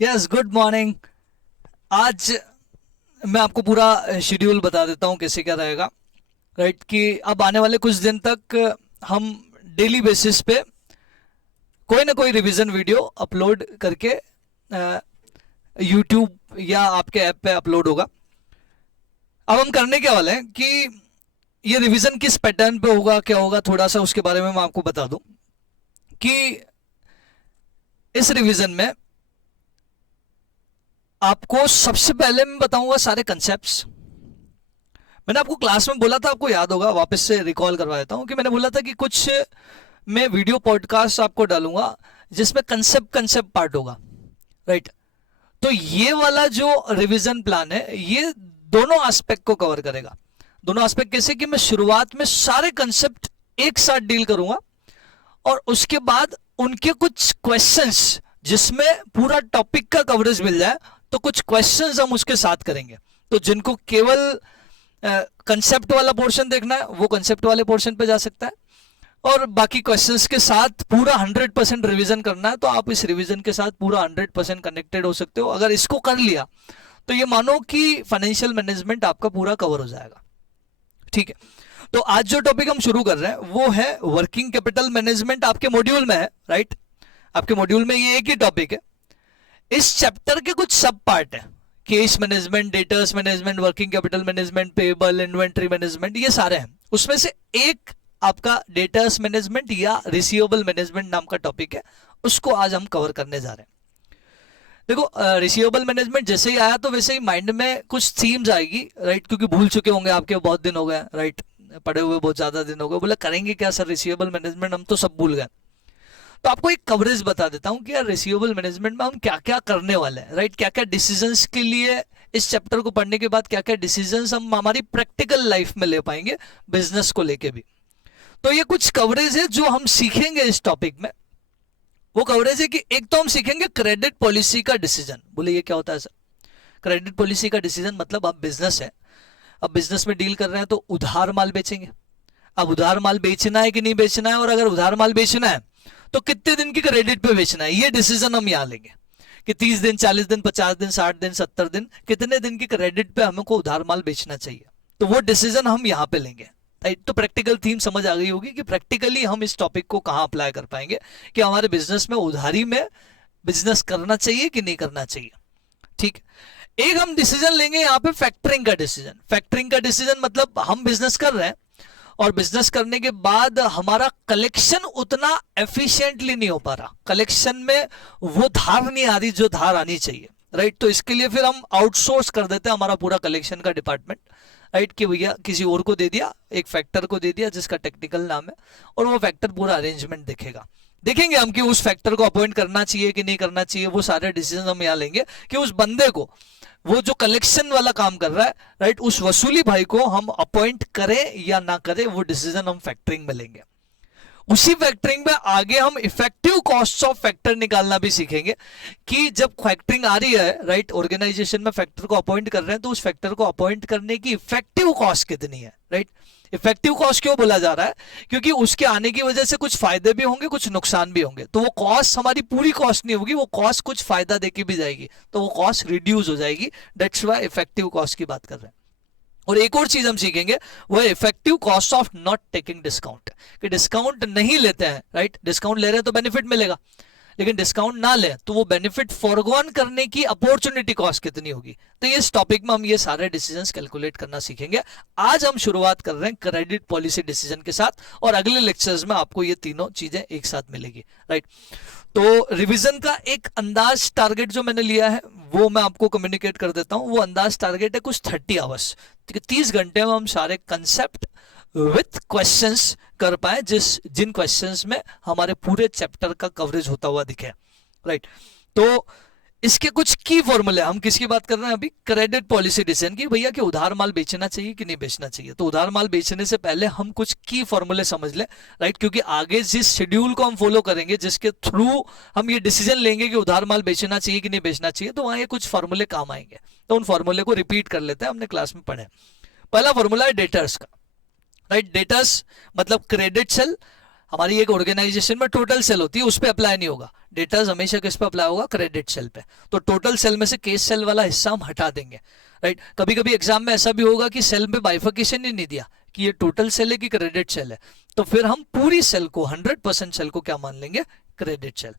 Yes, good morning. आज मैं आपको पूरा शेड्यूल बता देता हूँ कैसे क्या रहेगा। राइट कि अब आने वाले कुछ दिन तक हम डेली बेसिस पे कोई ना कोई रिवीजन वीडियो अपलोड करके यूट्यूब या आपके ऐप पे अपलोड होगा। अब हम करने क्या वाले हैं कि ये रिवीजन किस पैटर्न पे होगा, क्या होगा, थोड़ा सा उसके बारे में मैं आपको बता दूं कि इस रिवीजन में आपको सबसे पहले मैं बताऊंगा सारे कंसेप्ट्स। मैंने आपको क्लास में बोला था, आपको याद होगा, वापस से रिकॉल करवा देता हूं कि मैंने बोला था कि कुछ मैं वीडियो पॉडकास्ट आपको डालूंगा जिसमें कंसेप्ट कंसेप्ट पार्ट होगा। राइट। तो ये वाला जो रिवीजन प्लान है ये दोनों एस्पेक्ट को कवर करेगा। दोनों एस्पेक्ट कैसे कि मैं शुरुआत में सारे कंसेप्ट एक साथ डील करूंगा और उसके बाद उनके कुछ क्वेश्चंस जिसमें पूरा टॉपिक का कवरेज मिल जाए, तो कुछ क्वेश्चंस हम उसके साथ करेंगे। तो जिनको केवल कंसेप्ट वाला पोर्शन देखना है वो कंसेप्ट वाले पोर्शन पे जा सकता है, और बाकी क्वेश्चंस के साथ पूरा 100% रिवीजन करना है तो आप इस रिवीजन के साथ पूरा 100% कनेक्टेड हो सकते हो। अगर इसको कर लिया तो ये मानो कि फाइनेंशियल मैनेजमेंट आपका पूरा कवर हो जाएगा। ठीक है। तो आज जो टॉपिक हम शुरू कर रहे हैं वो है वर्किंग कैपिटल मैनेजमेंट। आपके मॉड्यूल में है। राइट। आपके मॉड्यूल में ये एक ही टॉपिक है। इस चैप्टर के कुछ सब पार्ट है, case management, debtors management, working capital management, payable, inventory management, ये सारे हैं। उसमें से एक आपका डेटर्स मैनेजमेंट या रिसीवेबल मैनेजमेंट नाम का टॉपिक है, उसको आज हम कवर करने जा रहे हैं। देखो, रिसीवेबल मैनेजमेंट जैसे ही आया तो वैसे ही माइंड में कुछ थीम्स आएगी। राइट। क्योंकि भूल चुके होंगे आपके, बहुत दिन हो गए। राइट। पढ़े हुए बहुत ज्यादा दिन हो गए, बोले करेंगे क्या सर रिसीवेबल मैनेजमेंट, हम तो सब भूल गए। तो आपको एक कवरेज बता देता हूं कि यार रिसीवेबल मैनेजमेंट में हम क्या क्या करने वाले हैं। राइट। क्या क्या डिसीजंस के लिए इस चैप्टर को पढ़ने के बाद क्या क्या डिसीजंस हम हमारी प्रैक्टिकल लाइफ में ले पाएंगे, बिजनेस को लेके भी। तो ये कुछ कवरेज है जो हम सीखेंगे इस टॉपिक में। वो कवरेज है कि एक तो हम सीखेंगे क्रेडिट पॉलिसी का डिसीजन। बोले ये क्या होता है सर? क्रेडिट पॉलिसी का डिसीजन मतलब अब बिजनेस है, अब बिजनेस में डील कर रहे हैं तो उधार माल बेचेंगे। अब उधार माल बेचना है कि नहीं बेचना है, और अगर उधार माल बेचना है तो कितने दिन की क्रेडिट पे बेचना है, ये डिसीजन हम यहाँ लेंगे कि 30 दिन, 40 दिन, 50 दिन, 60 दिन, 70 दिन, कितने दिन की क्रेडिट पे हमको उधार माल बेचना चाहिए। तो वो डिसीजन हम यहाँ पे लेंगे। तो प्रैक्टिकल थीम समझ आ गई होगी कि प्रैक्टिकली हम इस टॉपिक को कहाँ अप्लाई कर पाएंगे कि हमारे बिजनेस में उधारी में बिजनेस करना चाहिए कि नहीं करना चाहिए। ठीक। एक हम डिसीजन लेंगे यहाँ पे फैक्टरिंग का डिसीजन। फैक्टरिंग का डिसीजन मतलब हम बिजनेस कर रहे हैं और बिजनेस करने के बाद हमारा कलेक्शन उतना एफिशिएंटली नहीं हो पा रहा, कलेक्शन में वो धार नहीं आ रही जो धार आनी चाहिए। राइट। तो इसके लिए फिर हम आउटसोर्स कर देते हैं हमारा पूरा कलेक्शन का डिपार्टमेंट। राइट। कि भैया किसी और को दे दिया, एक फैक्टर को दे दिया जिसका टेक्निकल नाम है, और वो फैक्टर पूरा अरेंजमेंट देखेगा। देखेंगे हम कि उस फैक्टर को अपॉइंट करना चाहिए कि नहीं करना चाहिए, वो सारे डिसीजन हम यहाँ लेंगे कि उस बंदे को, वो जो कलेक्शन वाला काम कर रहा है, राइट, उस वसूली भाई को हम अपॉइंट करें या ना करें, वो डिसीजन हम फैक्टरिंग में लेंगे। उसी फैक्टरिंग में आगे हम इफेक्टिव कॉस्ट ऑफ फैक्टर निकालना भी सीखेंगे कि जब फैक्टरिंग आ रही है, राइट, ऑर्गेनाइजेशन में फैक्टर को अपॉइंट कर रहे हैं तो उस फैक्टर को अपॉइंट करने की इफेक्टिव कॉस्ट कितनी है। राइट। इफेक्टिव कॉस्ट क्यों बोला जा रहा है? क्योंकि उसके आने की वजह से कुछ फायदे भी होंगे, कुछ नुकसान भी होंगे। तो वो कॉस्ट हमारी पूरी कॉस्ट नहीं होगी, वो कॉस्ट कुछ फायदा देके भी जाएगी, तो वो कॉस्ट रिड्यूस हो जाएगी। दैट्स व्हाई इफेक्टिव कॉस्ट की बात कर रहे हैं। और एक और चीज हम सीखेंगे वो है effective cost of not taking discount, कि डिस्काउंट नहीं लेते हैं। राइट। डिस्काउंट ले रहे हैं तो बेनिफिट मिलेगा, लेकिन डिस्काउंट ना ले तो वो बेनिफिट फॉरगॉन करने की अपॉर्चुनिटी कॉस्ट कितनी होगी। तो इस टॉपिक में हम ये सारे डिसीजंस कैलकुलेट करना सीखेंगे। आज हम शुरुआत कर रहे हैं क्रेडिट पॉलिसी डिसीजन के साथ, और अगले लेक्चर्स में आपको ये तीनों चीजें एक साथ मिलेगी। राइट। तो रिवीजन का एक अंदाज टारगेट जो मैंने लिया है वो मैं आपको कम्युनिकेट कर देता हूं। वो अंदाज टारगेट है कुछ 30 आवर्स, 30 घंटे में हम सारे कंसेप्ट विथ क्वेश्चंस कर पाए, जिन क्वेश्चंस में हमारे पूरे चैप्टर का कवरेज होता हुआ दिखे। राइट। तो इसके कुछ की फॉर्मूले, हम किसकी बात कर रहे हैं अभी? क्रेडिट पॉलिसी डिसीजन की। भैया कि उधार माल बेचना चाहिए कि नहीं बेचना चाहिए। तो उधार माल बेचने से पहले हम कुछ की फॉर्मूले समझ लें। राइट। क्योंकि आगे जिस शेड्यूल को हम फॉलो करेंगे, जिसके थ्रू हम ये डिसीजन लेंगे कि उधार माल बेचना चाहिए कि नहीं बेचना चाहिए, तो वहां ये कुछ फॉर्मूले काम आएंगे। तो उन फॉर्मूले को रिपीट कर लेते हैं, हमने क्लास में पढ़े। पहला फॉर्मूला है डेटर्स का। राइट। डेटर्स मतलब क्रेडिट सेल, हमारी एक ऑर्गेनाइजेशन में टोटल सेल होती है, उस पर अप्लाई नहीं होगा। डेटर्स हमेशा किस पे अप्लाई होगा? क्रेडिट सेल पे। तो टोटल सेल में से केस सेल वाला हिस्सा हम हटा देंगे, राइट। कभी कभी एग्जाम में ऐसा भी होगा कि सेल में बाइफर्केशन ही नहीं दिया कि ये टोटल सेल है कि क्रेडिट सेल है, तो फिर हम पूरी सेल को 100% सेल को क्या मान लेंगे? Credit sale.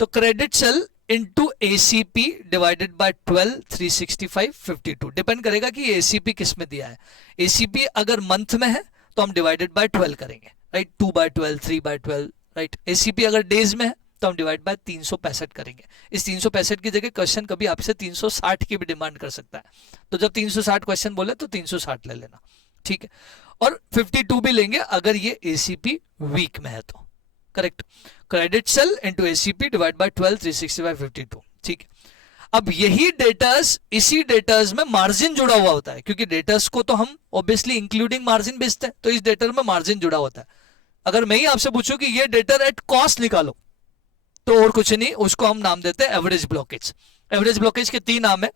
तो credit sale into ACP divided by 12, 365, 52 depend करेगा कि एसीपी किस में दिया है। एसीपी अगर मंथ में है तो हम डिवाइडेड बाय 12 करेंगे, right. 2 by 12, 3 by 12, right. ACP अगर डेज में है तो हम डिवाइड बाय 365 करेंगे। इस 365 की जगह क्वेश्चन कभी आपसे 360 की भी डिमांड कर सकता है, तो जब 360 क्वेश्चन बोले तो 360 ले लेना, ठीक है। और 52 भी लेंगे अगर ये एसीपी वीक में है तो, correct. Credit sale into ACP divide by 12, 365, 52, ठीक है। अब यही डेटर्स, इसी डेटर्स में मार्जिन जुड़ा हुआ होता है, क्योंकि डेटर्स को तो हम ऑब्वियसली इंक्लूडिंग मार्जिन बेचते हैं, तो इस डेटर में मार्जिन जुड़ा होता है। अगर मैं ही आपसे पूछूं कि ये डेटर एट कॉस्ट निकालो, तो और कुछ नहीं, उसको हम नाम देते हैं एवरेज ब्लॉकेज। एवरेज ब्लॉकेज के 3 नाम है,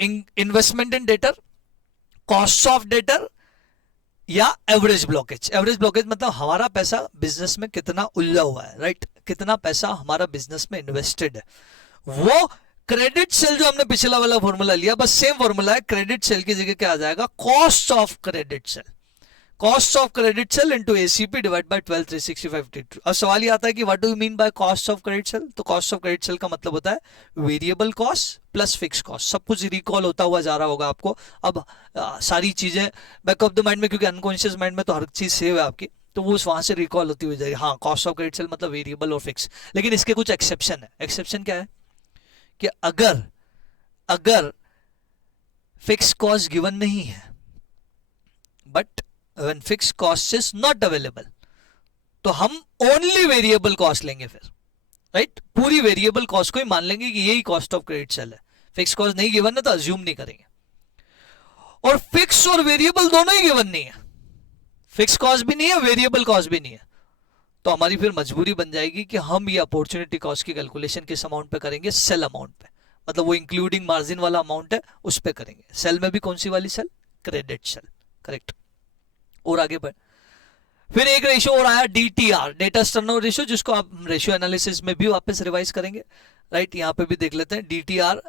investment in debtor, cost of debtor या एवरेज ब्लॉकेज। एवरेज ब्लॉकेज मतलब हमारा पैसा बिजनेस में कितना उलझा हुआ है, राइट, कितना पैसा हमारा बिजनेस में इन्वेस्टेड है। वो क्रेडिट सेल जो हमने पिछला वाला फॉर्मूला लिया, बस सेम फॉर्मूला है, क्रेडिट सेल की जगह क्या आ जाएगा? Cost of credit sale. Cost of credit cell into ACP divide by 12, 365, 52। अब सवाल ये आता है कि what do you mean by cost of credit sale? तो कॉस्ट ऑफ क्रेडिट सेल का मतलब होता है variable cost plus fix cost. सब कुछ रिकॉल होता हुआ जा रहा होगा आपको अब, सारी चीजें बैक ऑफ द माइंड में, क्योंकि अनकॉन्शियस माइंड में तो हर चीज सेव है आपकी, तो वो वहां से रिकॉल होती हुई जाएगी। हाँ, कॉस्ट ऑफ क्रेडिट सेल मतलब वेरिएबल और फिक्स। लेकिन इसके कुछ एक्सेप्शन है। एक्सेप्शन क्या है? कि अगर फिक्स कॉस्ट गिवन नहीं है, but when fix cost is not available, तो हम ओनली वेरिएबल कॉस्ट लेंगे फिर, राइट। पूरी वेरिएबल कॉस्ट को ही मान लेंगे कि यही कॉस्ट ऑफ क्रेडिट सेल है। फिक्स कॉस्ट नहीं गिवन है तो अज्यूम नहीं करेंगे। और फिक्स और वेरिएबल दोनों ही गिवन नहीं है, फिक्स कॉस्ट भी नहीं है, वेरिएबल कॉस्ट भी नहीं है, तो हमारी फिर मजबूरी बन जाएगी कि हम ये अपॉर्चुनिटी कॉस्ट की कैलकुलेशन किस अमाउंट पे करेंगे? सेल अमाउंट पे, मतलब वो इंक्लूडिंग मार्जिन वाला अमाउंट है उस पे करेंगे। सेल में भी कौन सी वाली सेल? Credit sale, correct. और आगे बढ़, फिर एक रेशियो और आया डीटीआर, डेटा टर्नओवर रेशियो, जिसको आप रेशियो एनालिसिस में भी वापस रिवाइज करेंगे, राइट। यहां पे भी देख लेते हैं DTR,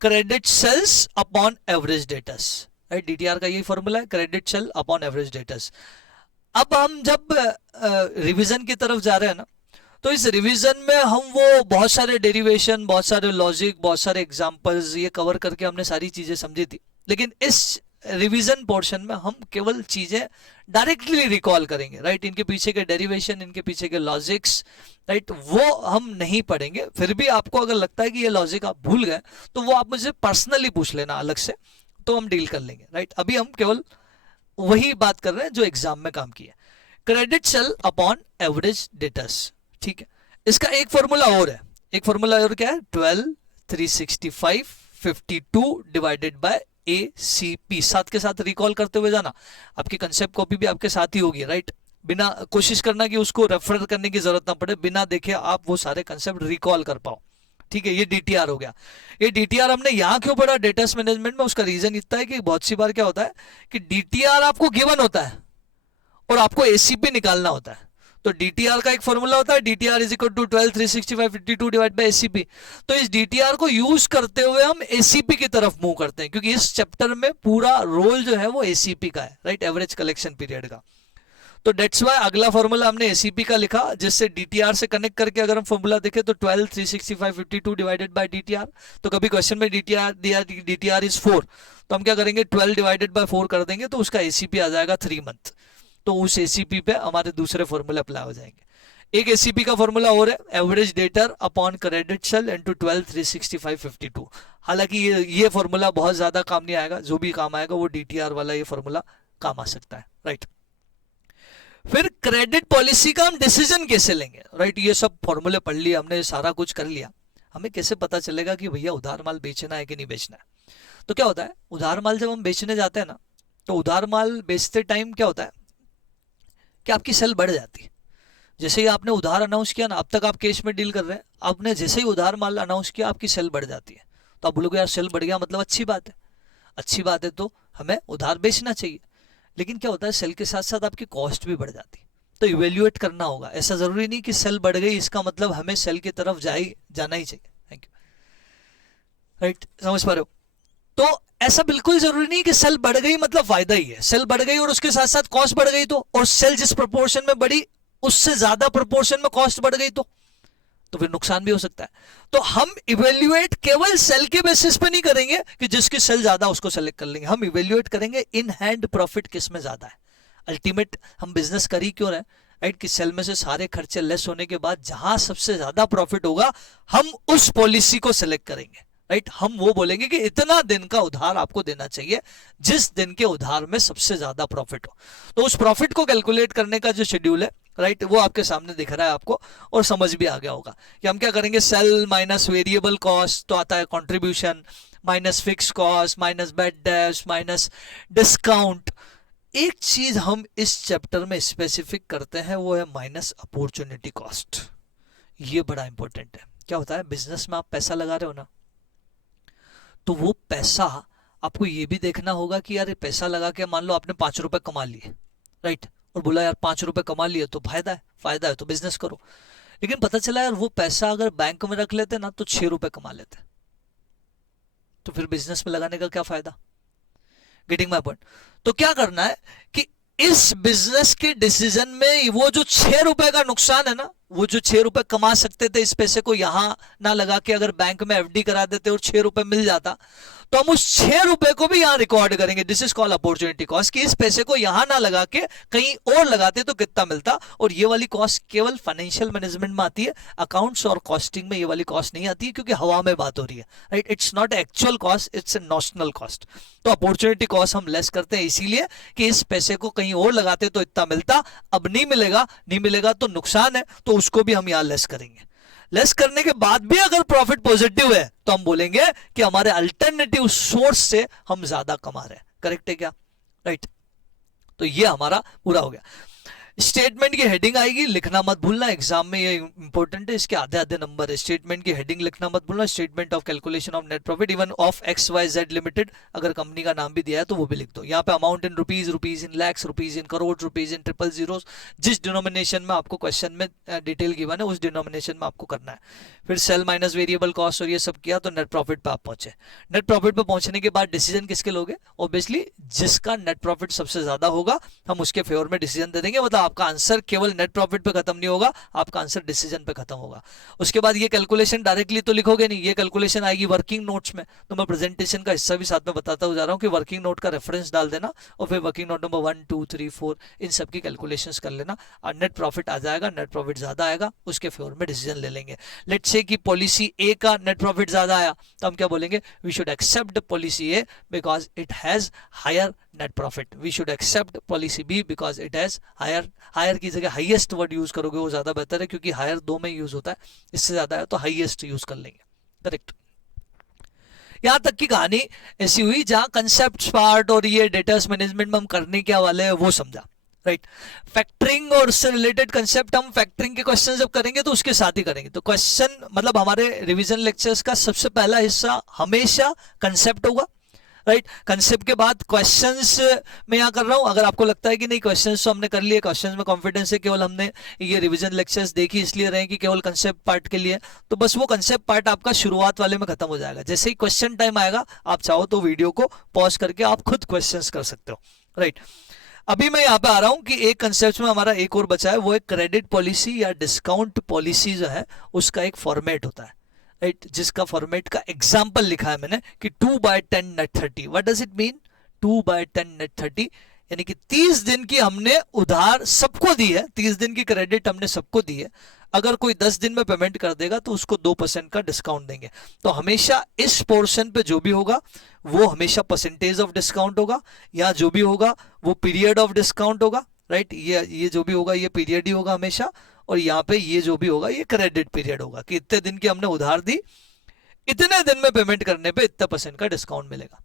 credit sales upon average debtors, right. DTR का यही फॉर्मूला है, credit sale upon average debtors. अब हम जब रिवीजन की तरफ जा रहे हैं ना, तो इस रिवीजन में हम वो बहुत सारे डेरिवेशन, बहुत सारे लॉजिक, बहुत सारे एग्जांपल्स ये कवर करके हमने सारी चीजें समझी थी। लेकिन इस रिवीजन पोर्शन में हम केवल चीजें डायरेक्टली रिकॉल करेंगे, राइट। इनके पीछे के डेरिवेशन, इनके पीछे के लॉजिक्स, राइट, वो हम नहीं पढ़ेंगे। फिर भी आपको अगर लगता है कि ये लॉजिक आप भूल गए, तो वो आप मुझे पर्सनली पूछ लेना अलग से, तो हम डील कर लेंगे, राइट। अभी हम केवल वही बात कर रहे हैं जो एग्जाम में काम की है, credit sale upon average debtors, ठीक है। इसका एक फॉर्मूला और है, एक फॉर्मूला और क्या है? 12, 365, 52 डिवाइडेड बाय एसीपी। साथ के साथ रिकॉल करते हुए जाना, आपकी कंसेप्ट कॉपी भी आपके साथ ही होगी, राइट। बिना कोशिश करना कि उसको रेफर करने की जरूरत ना पड़े, बिना देखे आप वो सारे कंसेप्ट रिकॉल कर पाओ, ठीक है। ये डीटीआर हो गया। ये डीटीआर हमने यहां क्यों पढ़ा डेटास मैनेजमेंट में? उसका रीजन इतना है कि बहुत सी बार क्या होता है कि डीटीआर आपको गिवन होता है और आपको एसीपी निकालना होता है। तो डीटीआर का एक फॉर्मूला होता है, DTR is equal to 12, 365, 52 divide by ACP. तो इस डीटीआर को यूज करते हुए हम एसीपी की तरफ मूव करते हैं, क्योंकि इस चैप्टर में पूरा रोल जो है वो एसीपी का है, राइट, एवरेज कलेक्शन पीरियड का। तो डेट्स वाई अगला फॉर्मूला हमने एसीपी का लिखा, जिससे डीटीआर से कनेक्ट करके अगर हम फॉर्मूला देखें तो 12, 365, 52 डिवाइडेड बाय डीटीआर। तो कभी क्वेश्चन में डीटीआर दिया, डीटीआर इज 4, तो हम क्या करेंगे? 12 डिवाइडेड बाय 4 कर देंगे, तो उसका एसीपी आ जाएगा 3 मंथ। तो उस एसीपी पे हमारे दूसरे फॉर्मूले अप्लाई हो जाएंगे। एक एसीपी का फॉर्मूला और है, average debtor upon credit sale into 12, 365, 52। हालांकि ये फॉर्मूला बहुत ज्यादा काम नहीं आएगा, जो भी काम आएगा वो डीटीआर वाला ये फॉर्मूला काम आ सकता है, राइट। फिर क्रेडिट पॉलिसी का हम डिसीजन कैसे लेंगे, राइट। ये सब फॉर्मूले पढ़ लिया हमने, सारा कुछ कर लिया, हमें कैसे पता चलेगा कि भैया उधार माल बेचना है कि नहीं बेचना है? तो क्या होता है, उधार माल जब हम बेचने जाते हैं ना, तो उधार माल बेचते टाइम क्या होता है कि आपकी सेल बढ़ जाती है। जैसे ही आपने उधार अनाउंस किया ना, अब तक आप कैश में डील कर रहे हैं, आपने जैसे ही उधार माल अनाउंस किया आपकी सेल बढ़ जाती है। तो आप बोलोगे यार सेल बढ़ गया मतलब अच्छी बात है, अच्छी बात है, तो हमें उधार बेचना चाहिए। लेकिन क्या होता है, सेल के साथ साथ आपकी कॉस्ट भी बढ़ जाती है। तो इवेल्युएट करना होगा। ऐसा जरूरी नहीं कि सेल बढ़ गई इसका मतलब हमें सेल की तरफ जाना ही चाहिए। Thank you. राइट, समझ पा रहे हो? तो ऐसा बिल्कुल जरूरी नहीं कि सेल बढ़ गई मतलब फायदा ही है। सेल बढ़ गई और उसके साथ साथ कॉस्ट बढ़ गई तो, और सेल जिस प्रोपोर्शन में बढ़ी उससे ज्यादा प्रोपोर्शन में कॉस्ट बढ़ गई तो फिर नुकसान भी हो सकता है। तो हम इवेल्युएट केवल सेल के बेसिस पे नहीं करेंगे कि जिसकी सेल ज्यादा उसको सेलेक्ट कर लेंगे, हम इवेल्युएट करेंगे इन हैंड प्रॉफिट किस में ज्यादा है। अल्टीमेट हम बिजनेस कर ही क्यों रहे, राइट, कि सेल में से सारे खर्चे लेस होने के बाद जहां सबसे ज्यादा प्रॉफिट होगा हम उस पॉलिसी को सिलेक्ट करेंगे। राइट, हम वो बोलेंगे कि इतना दिन का उधार आपको देना चाहिए जिस दिन के उधार में सबसे ज्यादा प्रॉफिट हो। तो उस प्रॉफिट को कैलकुलेट करने का जो शेड्यूल है, राइट, वो आपके सामने दिख रहा है आपको, और समझ भी आ गया होगा कि हम क्या करेंगे। सेल माइनस वेरिएबल कॉस्ट तो आता है contribution, minus fix cost, minus bad debts, minus discount. एक चीज हम इस चैप्टर में स्पेसिफिक करते हैं, वो है माइनस अपॉर्चुनिटी कॉस्ट। ये बड़ा इंपॉर्टेंट है। क्या होता है, बिजनेस में आप पैसा लगा रहे हो ना, तो वो पैसा आपको ये भी देखना होगा कि यार पैसा लगा के मान लो आपने 5 रुपए कमा लिए, राइट, और बोला यार 5 रुपए कमा लिए तो फायदा है तो बिजनेस करो। लेकिन पता चला यार वो पैसा अगर बैंक में रख लेते ना तो 6 रुपए कमा लेते, तो फिर बिजनेस में लगाने का क्या फायदा। Getting my point? तो क्या करना है कि इस बिजनेस के डिसीजन में वो जो 6 रुपए का नुकसान है ना, वो जो 6 रुपए कमा सकते थे इस पैसे को यहां ना लगा के अगर बैंक में एफडी करा देते और 6 रुपए मिल जाता, तो हम उस 6 रुपए को भी यहां रिकॉर्ड करेंगे। This is called opportunity cost, कि इस पैसे को यहां ना लगा के कहीं और लगाते तो कितना मिलता। और ये वाली कॉस्ट केवल फाइनेंशियल मैनेजमेंट में आती है, अकाउंट्स और कॉस्टिंग में ये वाली कॉस्ट नहीं आती है, क्योंकि हवा में बात हो रही है। Right, it's not actual cost, it's a notional cost. तो अपॉर्चुनिटी कॉस्ट हम लेस करते हैं इसीलिए कि इस पैसे को कहीं और लगाते तो इतना मिलता, अब नहीं मिलेगा तो नुकसान है, तो उसको भी हम यहां लेस करेंगे। लेस करने के बाद भी अगर प्रॉफिट पॉजिटिव है तो हम बोलेंगे कि हमारे अल्टरनेटिव सोर्स से हम ज्यादा कमा रहे हैं। करेक्ट है क्या? राइट, तो ये हमारा पूरा हो गया। स्टेटमेंट की हेडिंग आएगी, लिखना मत भूलना, एग्जाम में ये इंपॉर्टेंट है, इसके आधे आधे नंबर है। स्टेटमेंट की हेडिंग लिखना मत भूलना, statement of calculation of net profit even of X Y Z limited, अगर कंपनी का नाम भी दिया है तो वो भी लिख दो। यहाँ पे amount in rupees, rupees in lakhs, rupees in crore, rupees in triple zeros, जिस डिनोमिनेशन में आपको क्वेश्चन में डिटेल गिवन है उस डिनोमिनेशन में आपको करना है। फिर सेल माइनस वेरिएबल कॉस्ट और ये सब किया तो नेट प्रॉफिट पे आप पहुंचे। नेट प्रॉफिट पे पहुंचने के बाद डिसीजन किसके लोगे? ऑब्वियसली जिसका नेट प्रॉफिट सबसे ज्यादा होगा हम उसके फेवर में डिसीजन दे देंगे। मतलब आपका आंसर केवल नेट प्रॉफिट पे खत्म नहीं होगा, आपका आंसर डिसीजन पे खत्म होगा। उसके बाद ये कैलकुलेशन डायरेक्टली तो लिखोगे नहीं, ये कैलकुलेशन आएगी वर्किंग नोट्स में। तो मैं प्रेजेंटेशन का हिस्सा भी साथ में बताता जा रहा हूँ कि वर्किंग नोट का रेफरेंस डाल देना और फिर वर्किंग नोट नंबर 1 2 3 4 इन सब की कैलकुलेशंस कर लेना और नेट प्रॉफिट आ जाएगा। नेट प्रॉफिट ज्यादा आएगा उसके फेवर में डिसीजन ले लेंगे। लेट्स से कि पॉलिसी ए का नेट प्रॉफिट ज्यादा आया तो हम क्या बोलेंगे? We should accept policy A because it has higher net profit. We should accept policy B because it has higher. Higher की जगह हाईएस्ट वर्ड यूज करोगे वो ज्यादा बेहतर है, क्योंकि हायर 2 में यूज होता है, इससे ज्यादा है तो हाईएस्ट यूज कर लेंगे। करेक्ट। यहां तक की कहानी ऐसी हुई जहां कंसेप्ट पार्ट और ये डेटास मैनेजमेंट में हम करने क्या वाले हैं वो समझा। राइट, फैक्टरिंग और उससे रिलेटेड कंसेप्ट हम फैक्टरिंग के क्वेश्चन जब करेंगे तो उसके साथ ही करेंगे। तो क्वेश्चन मतलब हमारे रिवीजन लेक्चर्स का सबसे पहला हिस्सा हमेशा कंसेप्ट होगा। राइट, कंसेप्ट के बाद क्वेश्चंस में यहाँ कर रहा हूँ। अगर आपको लगता है कि नहीं क्वेश्चंस तो हमने कर लिए, क्वेश्चंस में कॉन्फिडेंस है, केवल हमने ये रिवीजन लेक्चर्स देखी इसलिए रहे कि केवल कंसेप्ट पार्ट के लिए, तो बस वो कंसेप्ट पार्ट आपका शुरुआत वाले में खत्म हो जाएगा। जैसे ही क्वेश्चन टाइम आएगा आप चाहो तो वीडियो को पॉज करके आप खुद क्वेश्चंस कर सकते हो। राइट, अभी मैं यहाँ पे आ रहा हूँ कि एक कंसेप्ट में हमारा एक और बचा है, वो एक क्रेडिट पॉलिसी या डिस्काउंट पॉलिसी जो है उसका एक फॉर्मेट होता है। राइट, जिसका फॉर्मेट का एग्जांपल लिखा है मैंने कि 2/10 net 30। What does it mean 2/10 net 30? यानी कि 30 दिन की हमने उधार सबको दी है, 30 दिन की क्रेडिट हमने सबको दी है। अगर कोई 10 दिन में पेमेंट कर देगा तो उसको 2% का डिस्काउंट देंगे। तो हमेशा इस पोर्शन पे जो भी होगा वो हमेशा परसेंटेज ऑफ डिस्काउंट होगा, या जो भी होगा वो पीरियड ऑफ डिस्काउंट होगा। राइट, ये जो भी होगा ये पीरियड ही होगा हमेशा, और यहाँ पे ये जो भी होगा ये क्रेडिट पीरियड होगा कि इतने दिन की हमने उधार दी, इतने दिन में पेमेंट करने पे इतना % का डिस्काउंट मिलेगा।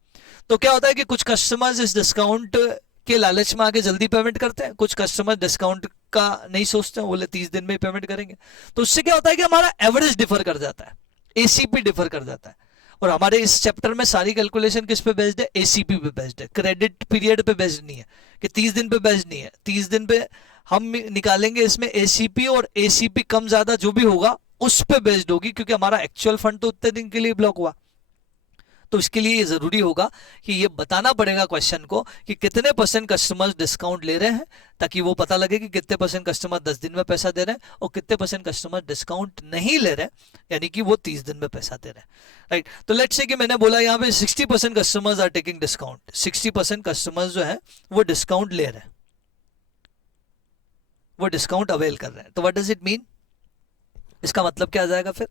तो क्या होता है कि कुछ कस्टमर्स इस डिस्काउंट के लालच में आके जल्दी पेमेंट करते हैं, कुछ कस्टमर डिस्काउंट का नहीं सोचते हैं, बोले 30 दिन में ही पेमेंट करेंगे। तो उससे क्या होता है कि हमारा एवरेज डिफर कर जाता है, एसीपी डिफर कर जाता है। और हमारे इस चैप्टर में सारी कैलकुलेशन किस पे बेस्ड है? एसीपी पे बेस्ड है, क्रेडिट पीरियड पे बेस्ड नहीं है कि 30 दिन पे बेस्ड नहीं है। 30 दिन पे हम निकालेंगे इसमें एसीपी, और एसीपी कम ज्यादा जो भी होगा उस पे बेस्ड होगी, क्योंकि हमारा एक्चुअल फंड तो उतने दिन के लिए ब्लॉक हुआ। तो इसके लिए ये जरूरी होगा कि ये बताना पड़ेगा क्वेश्चन को कि कितने परसेंट कस्टमर्स डिस्काउंट ले रहे हैं, ताकि वो पता लगे कि कितने परसेंट कस्टमर 10 दिन में पैसा दे रहे हैं और कितने परसेंट कस्टमर डिस्काउंट नहीं ले रहे हैं, यानी कि वो 30 दिन में पैसा दे रहे हैं, राइट। तो लेट्स से कि मैंने बोला यहाँ पे 60% customers are taking discount, 60% customers जो है वो डिस्काउंट ले रहे हैं, वो डिस्काउंट अवेल कर रहे हैं। तो व्हाट डज इट मीन? इसका मतलब क्या आ जाएगा फिर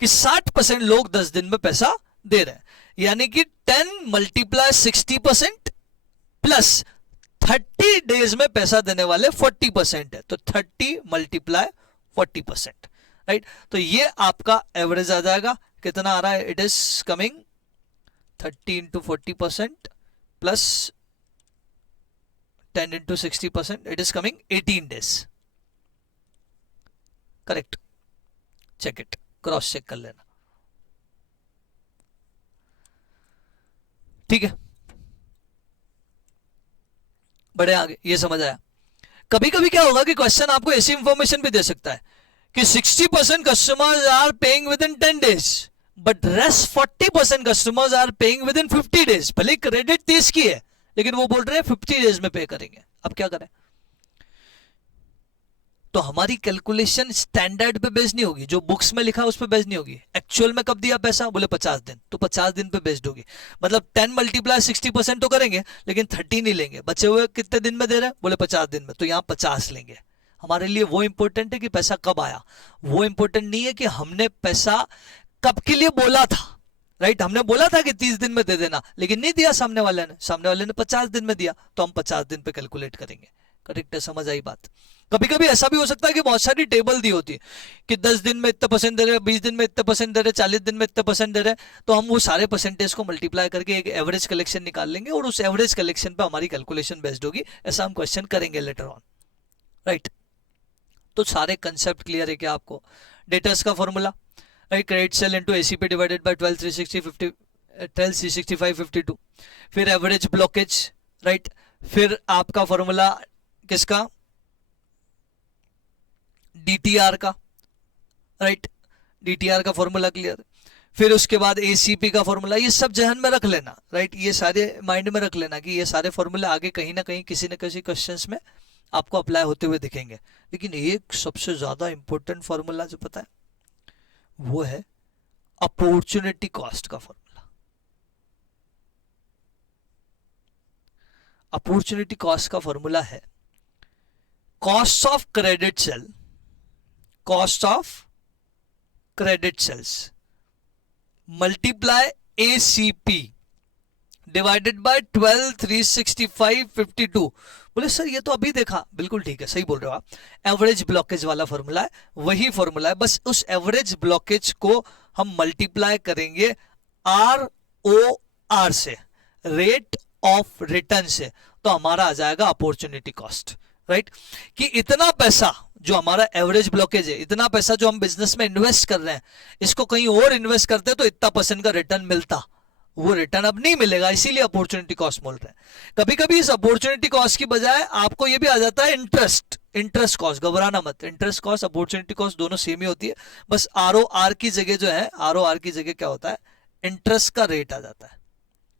कि 60% लोग 10 दिन में पैसा दे रहे हैं, यानी कि 10 मल्टीप्लाई 60% प्लस 30 डेज में पैसा देने वाले 40% है, तो 30 मल्टीप्लाई 40%, राइट। तो ये आपका एवरेज आ जाएगा, कितना आ रहा है? It is coming 30 into 40% plus 10 into 60%, it is coming 18 days. Correct, check it, cross check कर लेना, ठीक है। बढ़े आगे, ये समझ आया। कभी कभी क्या होगा कि क्वेश्चन आपको ऐसी इंफॉर्मेशन भी दे सकता है कि 60% customers are paying within 10 days, but rest 40% customers are paying within 50 days. भले क्रेडिट 30 की है, लेकिन वो बोल रहे हैं 50 डेज में पे करेंगे। अब क्या करें? तो हमारी कैलकुलेशन स्टैंडर्ड पे बेस्ड नहीं होगी, जो बुक्स में लिखा है उस पे बेस्ड नहीं होगी। एक्चुअल में कब दिया पैसा? बोले 50 दिन, तो 50 दिन पे बेस्ड होगी। मतलब 10 मल्टीप्लाई 60% तो करेंगे, लेकिन 30 नहीं लेंगे। बचे हुए कितने दिन में दे रहे हैं? बोले 50 दिन में, तो यहाँ 50 लेंगे। हमारे लिए वो इंपॉर्टेंट है कि पैसा कब आया, वो इंपॉर्टेंट नहीं है कि हमने पैसा कब के लिए बोला था, राइट। हमने बोला था कि 30 दिन में दे देना, लेकिन नहीं दिया सामने वाले ने 50 दिन में दिया, तो हम 50 दिन पे कैलकुलेट करेंगे। करेक्ट है, समझ आई बात। कभी कभी ऐसा भी हो सकता है कि बहुत सारी टेबल दी होती है कि 10 दिन में इतने परसेंट दे रहे, 20 दिन में इतने परसेंट दे रहे, 40 दिन में इतने परसेंट दे रहे, तो हम वो सारे परसेंटेज को मल्टीप्लाई करके एक एवरेज कलेक्शन निकाल लेंगे और उस एवरेज कलेक्शन पे हमारी कैलकुलेशन बेस्ड होगी। ऐसा हम क्वेश्चन करेंगे लेटर ऑन, राइट। तो सारे कंसेप्ट क्लियर है क्या आपको? डेटर्स का formula, right, credit sale into ACP divided by 12 360 50 12 365 52, फिर एवरेज ब्लॉकेज, राइट, फिर आपका फॉर्मूला किसका? डीटीआर का, राइट, डीटीआर का फॉर्मूला क्लियर। फिर उसके बाद एसीपी का फॉर्मूला, ये सब जहन में रख लेना, राइट, ये सारे माइंड में रख लेना कि ये सारे फॉर्मूले आगे कहीं ना कहीं किसी न किसी क्वेश्चंस में आपको अप्लाई होते हुए दिखेंगे। लेकिन एक सबसे ज्यादा इंपॉर्टेंट फॉर्मूला जो पता है वो है अपॉर्चुनिटी कॉस्ट का फॉर्मूला। अपॉर्चुनिटी कॉस्ट का फॉर्मूला है cost of credit sale, cost of credit sales multiply ACP divided by 12 365 52। बोले सर ये तो अभी देखा, बिल्कुल ठीक है, सही बोल रहे हो आप। एवरेज ब्लॉकेज वाला फॉर्मूला है, वही फॉर्मूला है, बस उस एवरेज ब्लॉकेज को हम मल्टीप्लाई करेंगे ROR से, रेट ऑफ रिटर्न से, तो हमारा आ जाएगा अपॉर्चुनिटी कॉस्ट, राइट। कि इतना पैसा जो हमारा एवरेज ब्लॉकेज है, इतना पैसा जो हम बिजनेस में इन्वेस्ट कर रहे हैं, इसको कहीं और इन्वेस्ट करते तो इतना % का रिटर्न मिलता, वो रिटर्न अब नहीं मिलेगा, इसीलिए अपॉर्चुनिटी कॉस्ट बोल रहे हैं। कभी कभी इस अपॉर्चुनिटी कॉस्ट की बजाय आपको ये भी आ जाता है इंटरेस्ट कॉस्ट। घबराना मत, इंटरेस्ट कॉस्ट अपॉर्चुनिटी कॉस्ट दोनों सेम ही होती है, बस ROR की जगह जो है, ROR की जगह क्या होता है? इंटरेस्ट का रेट आ जाता है।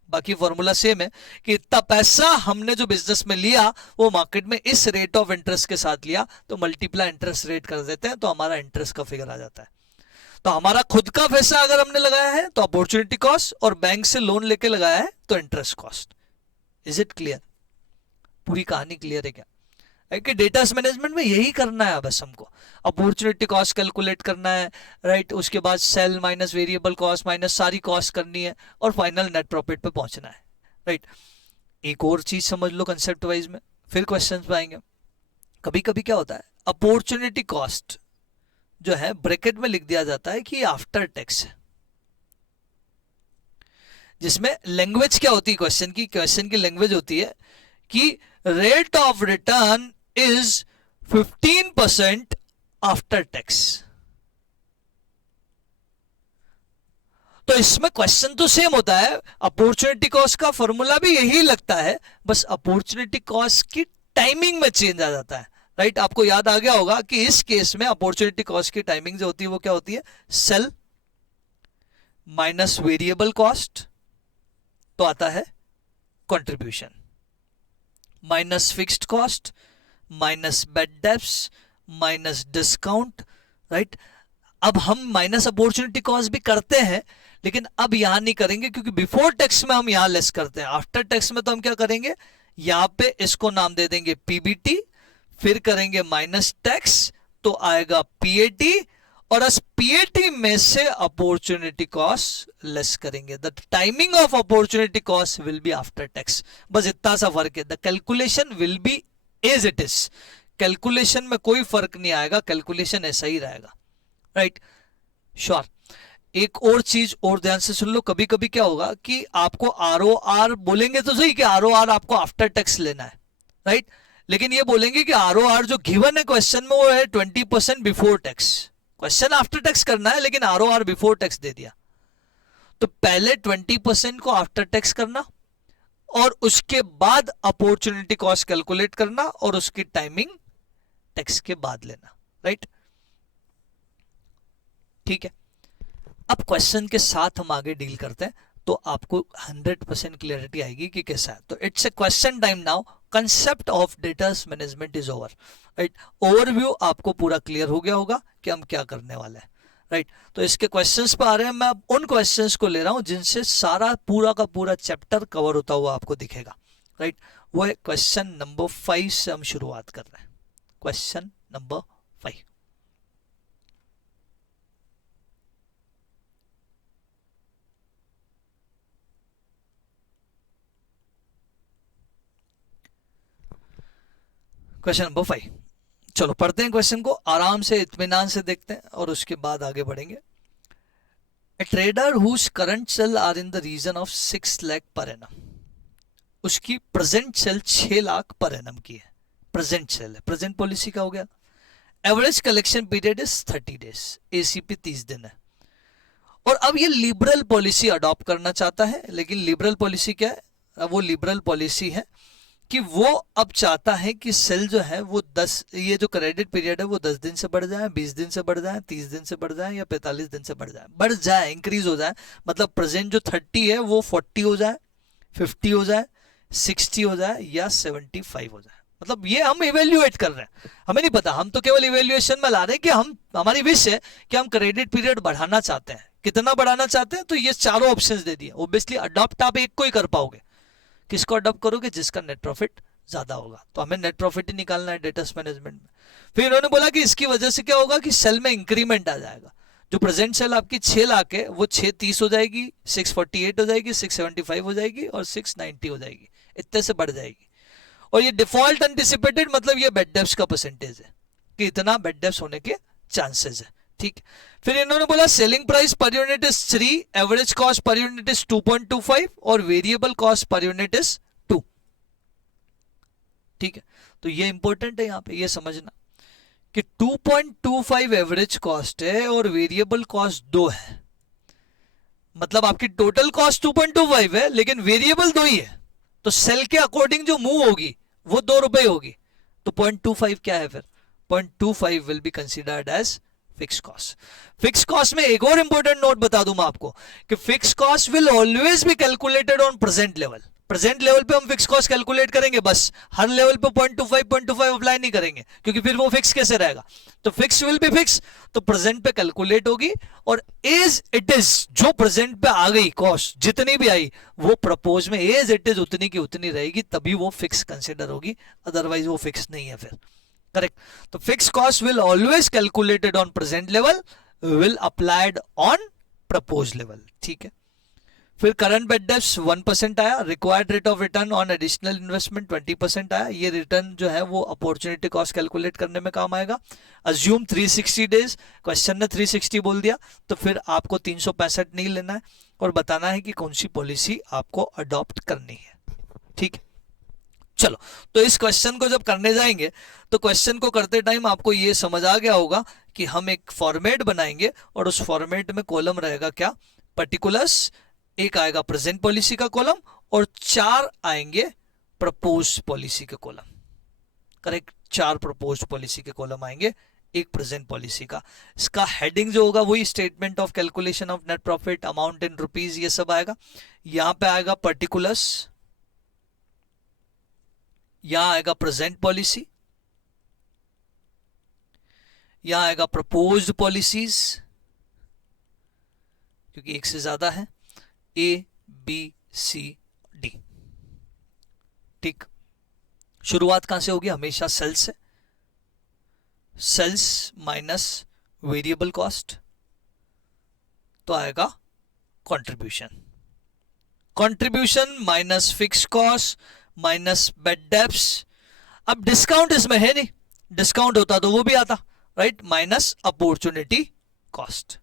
बाकी फॉर्मूला सेम है कि इतना पैसा हमने जो बिजनेस में लिया वो मार्केट में इस रेट ऑफ इंटरेस्ट के साथ लिया, तो मल्टीप्लाई इंटरेस्ट रेट कर देते हैं, तो हमारा इंटरेस्ट का फिगर आ जाता है। तो हमारा खुद का पैसा अगर हमने लगाया है तो अपॉर्चुनिटी कॉस्ट, और बैंक से लोन लेके लगाया है तो interest cost. Is it clear? पूरी कहानी क्लियर है क्या? कि डेटा मैनेजमेंट में यही करना है बस हमको, अपॉर्चुनिटी कॉस्ट कैलकुलेट करना है, राइट। उसके बाद sale minus variable cost minus सारी कॉस्ट करनी है, और फाइनल नेट प्रॉफिट पे पहुंचना है, राइट। एक और चीज समझ लो कंसेप्ट वाइज में, फिर क्वेश्चंस पे आएंगे। कभी कभी क्या होता है, अपॉर्चुनिटी कॉस्ट जो है ब्रैकेट में लिख दिया जाता है कि आफ्टर टैक्स है, जिसमें लैंग्वेज क्या होती है क्वेश्चन की लैंग्वेज होती है कि rate of return is 15% after tax. तो इसमें क्वेश्चन तो सेम होता है, अपॉर्चुनिटी कॉस्ट का फॉर्मूला भी यही लगता है, बस अपॉर्चुनिटी कॉस्ट की टाइमिंग में चेंज आ जाता है, राइट। आपको याद आ गया होगा कि इस केस में अपॉर्चुनिटी कॉस्ट की टाइमिंग जो होती है वो क्या होती है, सेल माइनस वेरिएबल कॉस्ट तो आता है contribution, minus fixed cost minus bad debts minus discount, right. अब हम माइनस अपॉर्चुनिटी कॉस्ट भी करते हैं, लेकिन अब यहां नहीं करेंगे क्योंकि बिफोर टैक्स में हम यहां लेस करते हैं। आफ्टर टैक्स में तो हम क्या करेंगे, यहां पे इसको नाम दे देंगे पीबीटी, फिर करेंगे माइनस टैक्स तो आएगा पीएटी, और इस पीएटी में से अपॉर्चुनिटी कॉस्ट लेस करेंगे। The timing of opportunity cost will be after tax, बस इतना सा फर्क है। The calculation will be as it is, calculation में कोई फर्क नहीं आएगा, कैलकुलेशन ऐसा ही रहेगा, राइट। श्योर। एक और चीज और ध्यान से सुन लो, कभी कभी क्या होगा कि आपको आरओआर बोलेंगे तो सही कि आरओआर आपको आफ्टर टैक्स लेना है, राइट, लेकिन ये बोलेंगे कि आरओआर जो गिवन है क्वेश्चन में वो है 20% before tax. Question after tax करना है लेकिन आरओआर बिफोर टैक्स दे दिया, तो पहले 20% को आफ्टर टैक्स करना और उसके बाद अपॉर्चुनिटी कॉस्ट कैलकुलेट करना और उसकी टाइमिंग टैक्स के बाद लेना, राइट। ठीक है, अब क्वेश्चन के साथ हम आगे डील करते हैं तो आपको 100% क्लियरिटी आएगी कि कैसा है। तो it's a question time now, concept of datas management is over, right. Overview आपको पूरा क्लियर हो गया होगा कि हम क्या करने वाले हैं, राइट। तो इसके क्वेश्चंस पे आ रहे हैं, मैं अब उन क्वेश्चंस को ले रहा हूं जिनसे सारा पूरा का पूरा चैप्टर कवर होता हुआ आपको दिखेगा, राइट। वो है क्वेश्चन नंबर 5 से हम शुरुआत कर रहे हैं। क्वेश्चन नंबर 5, क्वेश्चन नंबर 5, चलो पढ़ते हैं क्वेश्चन को, आराम से इत्मीनान से देखते हैं और उसके बाद आगे बढ़ेंगे। A trader whose current sale are in the region of 6 lakh per annum, उसकी present cell 6 lakh per annum की है, प्रेजेंट सेल है, प्रेजेंट पॉलिसी का हो गया। Average collection period is 30 days, ACP 30 दिन है, और अब ये लिबरल पॉलिसी अडॉप्ट करना चाहता है। लेकिन लिबरल पॉलिसी क्या है, वो लिबरल पॉलिसी है कि वो अब चाहता है कि सेल जो है वो 10, ये जो क्रेडिट पीरियड है वो 10 दिन से बढ़ जाए, 20 दिन से बढ़ जाए, 30 दिन से बढ़ जाए या 45 दिन से बढ़ जाए, इंक्रीज हो जाए। मतलब प्रेजेंट जो 30 है वो 40 हो जाए, 50 हो जाए, 60 हो जाए या 75 हो जाए। मतलब ये हम इवेल्युएट कर रहे हैं, हमें नहीं पता, हम तो केवल इवेल्युएशन में ला रहे हैं कि हम, हमारी विश है कि हम क्रेडिट पीरियड बढ़ाना चाहते हैं। कितना बढ़ाना चाहते हैं, तो ये चारों ऑप्शंस दे दिए। ऑब्वियसली अडॉप्ट आप एक को ही कर पाओगे, किसको अडॉप्ट करोगे, जिसका नेट प्रॉफिट ज्यादा होगा। तो हमें नेट प्रॉफिट ही निकालना है डेटास मैनेजमेंट में। फिर इन्होंने बोला कि इसकी वजह से क्या होगा कि सेल में इंक्रीमेंट आ जाएगा। जो प्रेजेंट सेल आपकी 6 लाख है वो 630 हो जाएगी, 648 हो जाएगी, 675 हो जाएगी और 690 हो जाएगी, इतने से बढ़ जाएगी। और ये डिफॉल्ट एंटिसिपेटेड, मतलब ये बेड डेप्स का परसेंटेज है कि इतना बेड डेप्स होने के चांसेस है, ठीक। फिर इन्होंने बोला selling price per unit is 3, average cost per unit is 2.25 और variable cost per unit is 2, ठीक है। तो ये इंपॉर्टेंट है यहां पे, ये समझना कि 2.25 एवरेज कॉस्ट है और वेरिएबल कॉस्ट 2 है। मतलब आपकी टोटल कॉस्ट 2.25 है लेकिन वेरिएबल 2 ही है, तो सेल के अकॉर्डिंग जो मूव होगी वो 2 रुपए होगी। तो 0.25 क्या है फिर, 0.25 will be considered as fix cost. Fix cost में एक और इंपॉर्टेंट नोट बता दूं मैं आपको कि fix cost will always be calculated on present level. Present level पे हम फिक्स कॉस्ट कैलकुलेट करेंगे, बस हर लेवल पे 0.25 अप्लाई नहीं करेंगे क्योंकि फिर वो फिक्स कैसे रहेगा। तो फिक्स विल बी फिक्स, तो प्रेजेंट पे कैलकुलेट होगी और एज इट इज, जो प्रेजेंट पे आ गई कॉस्ट जितनी भी आई वो प्रपोज में एज इट इज उतनी की उतनी रहेगी, तभी वो फिक्स कंसिडर होगी, अदरवाइज वो फिक्स नहीं है फिर, करेक्ट। तो fix cost will always calculated on present level, will applied on propose level, ठीक है। फिर करंट बेड डेप्स 1% आया, required rate of return on additional investment 20% आया। ये रिटर्न जो है वो अपॉर्चुनिटी कॉस्ट कैलकुलेट करने में काम आएगा। अज्यूम 360 डेज, क्वेश्चन ने 360 बोल दिया तो फिर आपको 365 नहीं लेना है और बताना है कि कौन सी पॉलिसी आपको अडॉप्ट करनी है, ठीक है। चलो, तो इस क्वेश्चन को जब करने जाएंगे तो क्वेश्चन को करते टाइम आपको ये समझ आ गया होगा कि हम एक फॉर्मेट बनाएंगे और उस फॉर्मेट में कॉलम रहेगा क्या, पर्टिकुलर्स, एक आएगा प्रेजेंट पॉलिसी का कॉलम और 4 आएंगे प्रपोज पॉलिसी के कॉलम, करेक्ट। 4 प्रपोज्ड पॉलिसी के कॉलम आएंगे, एक प्रेजेंट पॉलिसी का। इसका हेडिंग जो होगा वही statement of calculation of net profit, amount in rupees, ये सब आएगा। यहां पे आएगा पर्टिकुलर्स, यहां आएगा प्रेजेंट पॉलिसी, यहां आएगा प्रपोज्ड पॉलिसीज, क्योंकि एक से ज्यादा है, ए बी सी डी। ठीक, शुरुआत कहां से होगी? हमेशा सेल्स से। सेल्स माइनस वेरिएबल कॉस्ट तो आएगा contribution. Contribution minus fix cost minus bad debts. अब डिस्काउंट इसमें है नहीं, डिस्काउंट होता तो वो भी आता, राइट, माइनस अपॉर्चुनिटी कॉस्ट।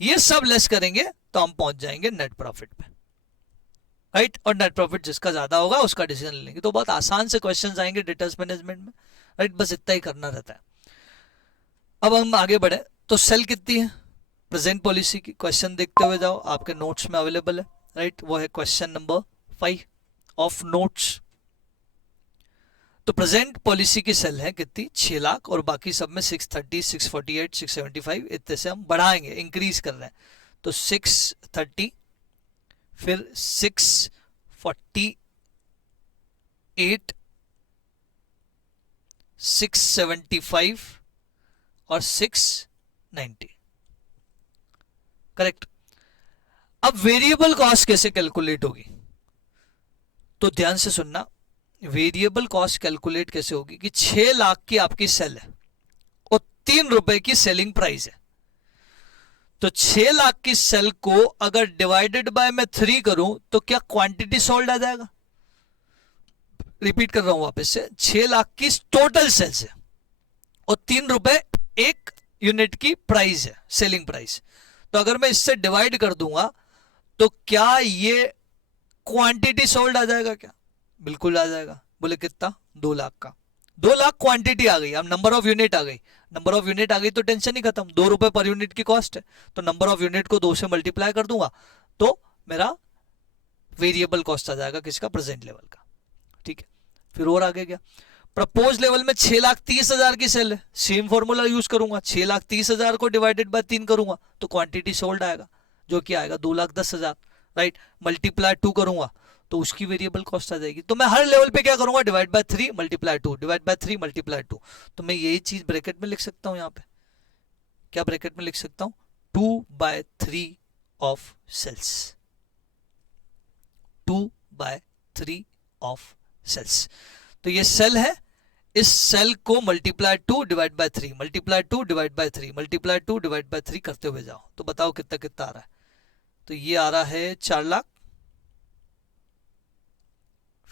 ये सब लेस करेंगे तो हम पहुंच जाएंगे नेट प्रॉफिट पे, राइट। और नेट प्रॉफिट जिसका ज्यादा होगा उसका डिसीजन लेंगे। तो बहुत आसान से क्वेश्चंस आएंगे डेटर्स मैनेजमेंट में, राइट, बस इतना ही करना रहता है। अब हम आगे बढ़े तो सेल कितनी है प्रेजेंट पॉलिसी की, क्वेश्चन देखते हुए जाओ, आपके नोट्स में अवेलेबल है, राइट। वो है क्वेश्चन नंबर 5 ऑफ नोट्स। तो प्रेजेंट पॉलिसी की सेल है कितनी? 6 लाख, और बाकी सब में 630, 648, 675 इतने से हम बढ़ाएंगे, इंक्रीज कर रहे हैं। तो 630, फिर 648, 675 और 690, करेक्ट। अब वेरिएबल कॉस्ट कैसे कैलकुलेट होगी? तो ध्यान से सुनना, वेरिएबल कॉस्ट कैलकुलेट कैसे होगी कि 6 लाख की आपकी सेल है और 3 रुपए की सेलिंग प्राइस है। तो 6 लाख की सेल को अगर डिवाइडेड बाय मैं 3 करूं तो क्या क्वांटिटी सोल्ड आ जाएगा? रिपीट कर रहा हूं वापस से, 6 लाख की टोटल सेल्स है और 3 रुपए एक यूनिट की प्राइस है, सेलिंग प्राइस। तो अगर मैं इससे डिवाइड कर दूंगा तो क्या ये क्वांटिटी सोल्ड आ जाएगा? क्या बिल्कुल आ जाएगा। बोले कितना? 2 लाख का। 2 लाख क्वांटिटी आ गई, अब नंबर ऑफ यूनिट आ गई। नंबर ऑफ यूनिट आ गई तो टेंशन ही खत्म, 2 रुपए पर यूनिट की कॉस्ट है, तो नंबर ऑफ यूनिट को 2 से मल्टीप्लाई कर दूंगा तो मेरा वेरिएबल कॉस्ट आ जाएगा किसका? प्रेजेंट लेवल का, ठीक है। फिर और आगे गया, प्रपोज लेवल में 6,30,000 की सेल है, सेम फॉर्मूला यूज करूंगा, 6,30,000 को डिवाइडेड बाय 3 करूंगा तो क्वांटिटी सोल्ड आएगा जो कि आएगा 2,10,000, राइट। मल्टीप्लाई 2 करूंगा तो उसकी वेरिएबल कॉस्ट आ जाएगी। तो मैं हर लेवल पे क्या करूंगा? Divide by 3 multiply 2, divide by 3 multiply 2। तो मैं यही चीज ब्रैकेट में लिख सकता हूं, यहां पे क्या ब्रैकेट में लिख सकता हूं? 2/3 ऑफ सेल्स, 2/3 ऑफ सेल्स। तो ये सेल है, इस सेल को multiply 2 divide by 3, multiply 2 divide by 3, multiply 2 divide by 3 करते हुए जाओ तो बताओ कितना कितना आ रहा है? तो ये आ रहा है 4 लाख,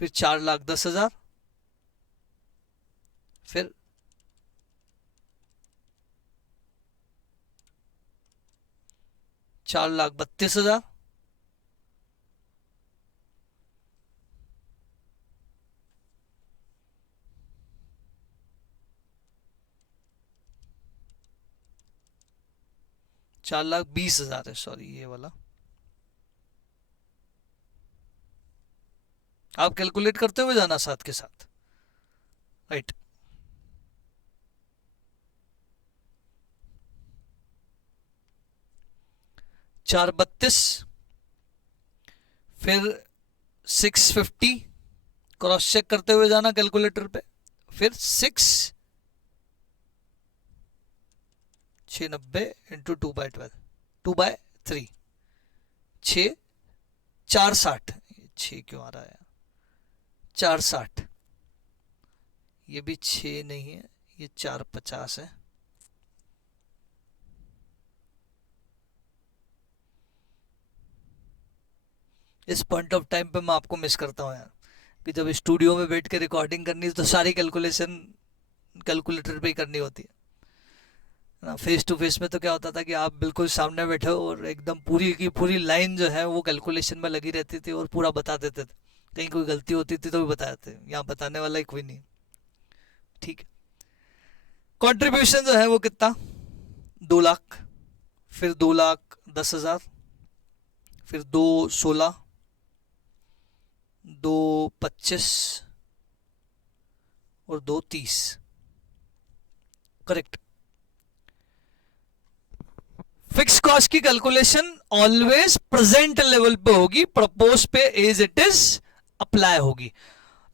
फिर 4,10,000, फिर 4,32,000, $4,20,000 है, सॉरी ये वाला। आप कैलकुलेट करते हुए जाना साथ के साथ, राइट। $4,32,000, फिर 650, क्रॉस चेक करते हुए जाना कैलकुलेटर पे, फिर 690 इंटू 2/12, 2/3, 460, 6 क्यों आ रहा है? 460, ये भी 6 नहीं है, ये 450 है। इस पॉइंट ऑफ टाइम पे मैं आपको मिस करता हूँ यार, कि जब स्टूडियो में बैठ के रिकॉर्डिंग करनी तो सारी कैलकुलेशन कैलकुलेटर पे ही करनी होती है ना। फेस टू फेस में तो क्या होता था कि आप बिल्कुल सामने बैठे हो और एकदम पूरी की पूरी लाइन जो है वो कैलकुलेशन में लगी रहती थी और पूरा बता देते थे, कहीं कोई गलती होती थी तो भी बता देते। यहाँ बताने वाला ही कोई नहीं, ठीक है। कॉन्ट्रीब्यूशन जो है वो कितना? 2 लाख, फिर 2,10,000, फिर 2,16, 2,25 और 2 30। करेक्ट। फिक्स कॉस्ट की कैलकुलेशन ऑलवेज प्रेजेंट लेवल पे होगी, प्रपोज पे एज इट इज अप्लाई होगी।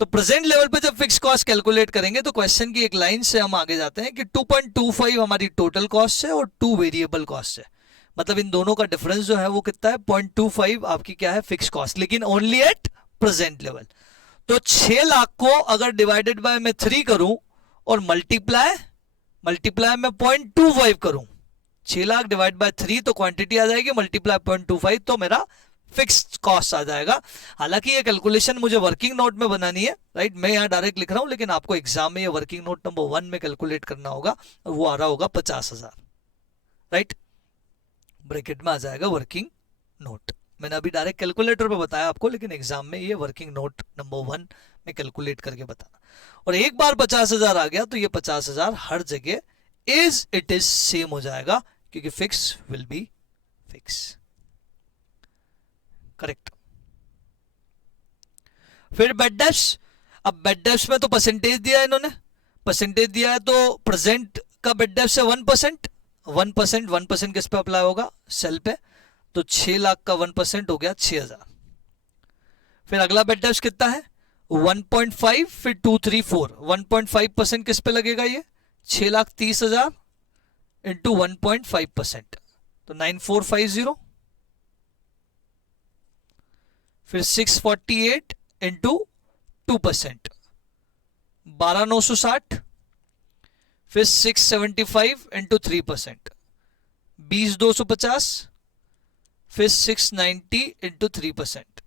तो प्रेजेंट लेवल पे जब फिक्स कॉस्ट कैलकुलेट करेंगे तो क्वेश्चन की एक लाइन से हम आगे जाते हैं कि 2.25 हमारी टोटल कॉस्ट है और 2 वेरिएबल कॉस्ट है। मतलब इन दोनों का डिफरेंस जो है वो कितना है, 0.25 आपकी क्या है, फिक्स कॉस्ट, लेकिन ओनली एट प्रेजेंट लेवल। तो 6 लाख को अगर डिवाइडेड बाय मैं 3 करूं और मल्टीप्लाई मैं 0.25 करूं, 6 लाख डिवाइड बाय 3 तो क्वांटिटी आ जाएगी, मल्टीप्लाई 0.25 तो मेरा फिक्स्ड कॉस्ट आ जाएगा। हालांकि ये कैलकुलेशन मुझे वर्किंग नोट में बनानी है, राइट, मैं यहाँ डायरेक्ट लिख रहा हूं, लेकिन आपको एग्जाम में ये वर्किंग नोट नंबर 1 में कैलकुलेट करना होगा, वो आ रहा होगा 50,000, राइट, ब्रैकेट में आ जाएगा वर्किंग नोट। मैंने अभी डायरेक्ट कैलकुलेटर पे बताया आपको, लेकिन एग्जाम में ये वर्किंग नोट नंबर 1 में कैलकुलेट करके बताना। और एक बार 50,000 आ गया तो ये 50,000 हर जगह इज इट इज सेम हो जाएगा, क्योंकि fix will be fix. Correct. फिर बेड डेप्स। अब बेड डेप्स में तो परसेंटेज दिया है इन्होंने, परसेंटेज दिया है तो प्रेजेंट का बेड डेप्स है 1%, 1% किस पे अप्लाई होगा, सेल पे, तो 6 लाख का 1% हो गया 6,000। फिर अगला बेड डेप्स कितना है 1.5, फिर 2 3 4, 1.5% किस पे लगेगा, ये 6,30,000 इंटू 1.5%, तो 9450, फिर 648 इंटू 2%, 12,960, फिर 675 इंटू 3%, 20,250, फिर 690 इंटू 3%,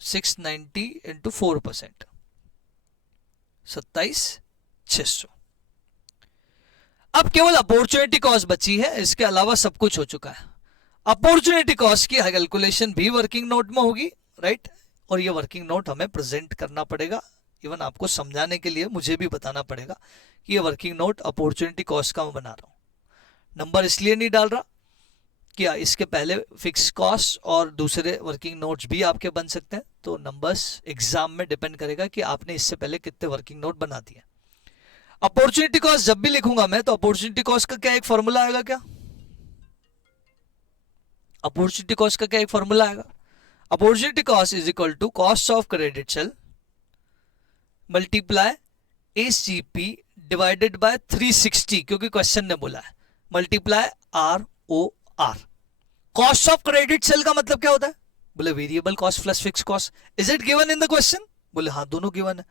690 इंटू 4%, 27,600। अब केवल अपॉर्चुनिटी कॉस्ट बची है, इसके अलावा सब कुछ हो चुका है। अपॉर्चुनिटी कॉस्ट की कैलकुलेशन भी वर्किंग नोट में होगी, राइट, और ये वर्किंग नोट हमें प्रेजेंट करना पड़ेगा। इवन आपको समझाने के लिए मुझे भी बताना पड़ेगा कि ये वर्किंग नोट अपॉर्चुनिटी कॉस्ट का मैं बना रहा हूं। नंबर इसलिए नहीं डाल रहा कि इसके पहले फिक्स कॉस्ट और दूसरे वर्किंग नोट्स भी आपके बन सकते हैं, तो नंबर्स एग्जाम में डिपेंड करेगा कि आपने इससे पहले कितने वर्किंग नोट बना दिए। अपॉर्चुनिटी कॉस्ट जब भी लिखूंगा मैं, तो अपॉर्चुनिटी कॉस्ट का क्या एक फॉर्मूला आएगा, क्या अपॉर्चुनिटी कॉस्ट का क्या एक फॉर्मूला आएगा, opportunity cost is equal to cost of credit sale multiply SGP divided by 360, क्योंकि क्वेश्चन ने बोला है, multiply ROR। Cost of credit sale का मतलब क्या होता है, बोले variable cost plus fix cost. Is it given in the question, बोले हाँ दोनों गिवन है,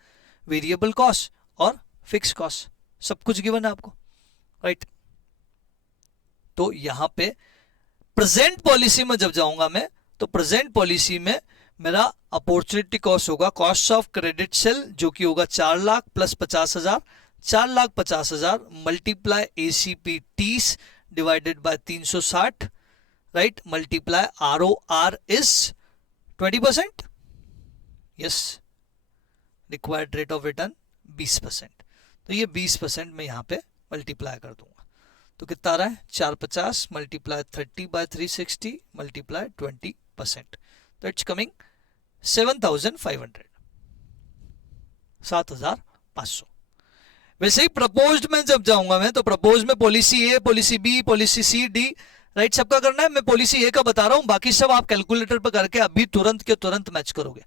वेरिएबल कॉस्ट और फिक्स कॉस्ट सब कुछ गिवन है आपको, राइट। तो यहां पे प्रेजेंट पॉलिसी में जब जाऊंगा मैं, तो प्रेजेंट पॉलिसी में मेरा अपॉर्चुनिटी कॉस्ट होगा कॉस्ट ऑफ क्रेडिट सेल, जो कि होगा 4 lakh plus 50,000, 4,50,000 multiply ACP 30 divided by 360, right, multiply ROR is 20%, yes, required rate of return 20%, तो ये 20% में यहां पे मल्टीप्लाई कर दूंगा, तो कितना आ रहा है 450 मल्टीप्लाई 30 बाय 360 मल्टीप्लाई 20%, तो इट्स कमिंग 7,500, 7,500। वैसे ही प्रपोज्ड में जब जाऊंगा मैं, तो प्रपोज में policy A, policy B, policy C, D, right, सबका करना है। मैं पॉलिसी ए का बता रहा हूं, बाकी सब आप कैलकुलेटर पर करके अभी तुरंत के तुरंत मैच करोगे।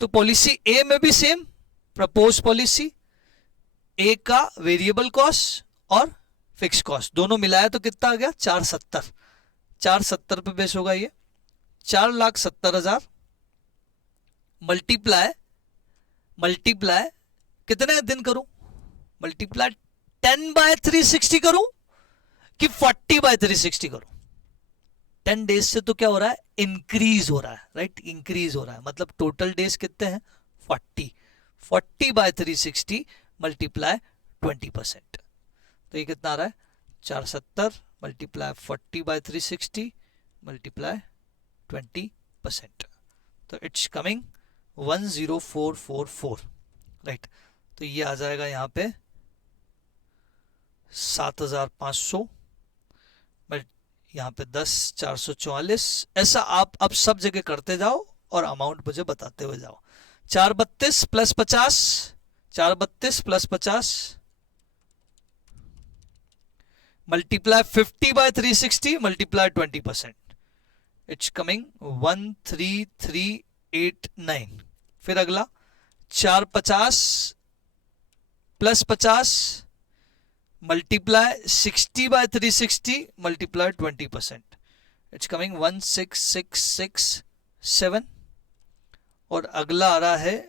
तो पॉलिसी ए में भी सेम प्रपोज पॉलिसी ए का वेरिएबल कॉस्ट और फिक्स कॉस्ट दोनों मिलाया तो कितना आ गया 470, 470 पे बेस होगा ये, 4,70,000 मल्टीप्लाई कितने दिन करूं, मल्टीप्लाई 10 बाय 360 करूं कि 40 बाय 360 करूं। 10 डेज से तो क्या हो रहा है, इंक्रीज हो रहा है, राइट, इंक्रीज हो रहा है, मतलब टोटल डेज कितने हैं 40, 40 बाय 360 मल्टीप्लाई 20%, तो ये कितना आ रहा है 470 मल्टीप्लाई 40 बाय 360 मल्टीप्लाई 20%, तो इट्स कमिंग 10444, राइट, तो ये आ जाएगा यहाँ पे 7,500, यहाँ पे 10,444। ऐसा आप अब सब जगह करते जाओ और अमाउंट मुझे बताते हुए जाओ। 432 plus 50, 432 plus 50 multiply 50 by 360 multiply 20%, it's coming 13389। फिर अगला 450 plus 50 multiply 60 by 360 multiply 20%, it's coming 16667। और अगला आ रहा है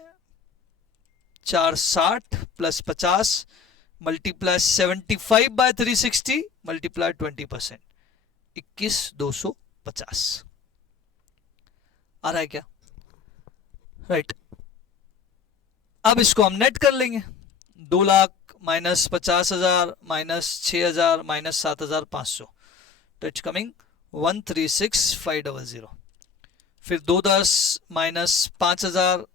460 प्लस 50 मल्टीप्लाई 75 बाय 360 मल्टीप्लाई 20%, 21250 आ रहा है क्या? राइट अब इसको हम नेट कर लेंगे। 2 लाख माइनस 50,000 माइनस 6,000 माइनस 7,500, तो इट्स कमिंग 136,500। फिर 210 माइनस 5,000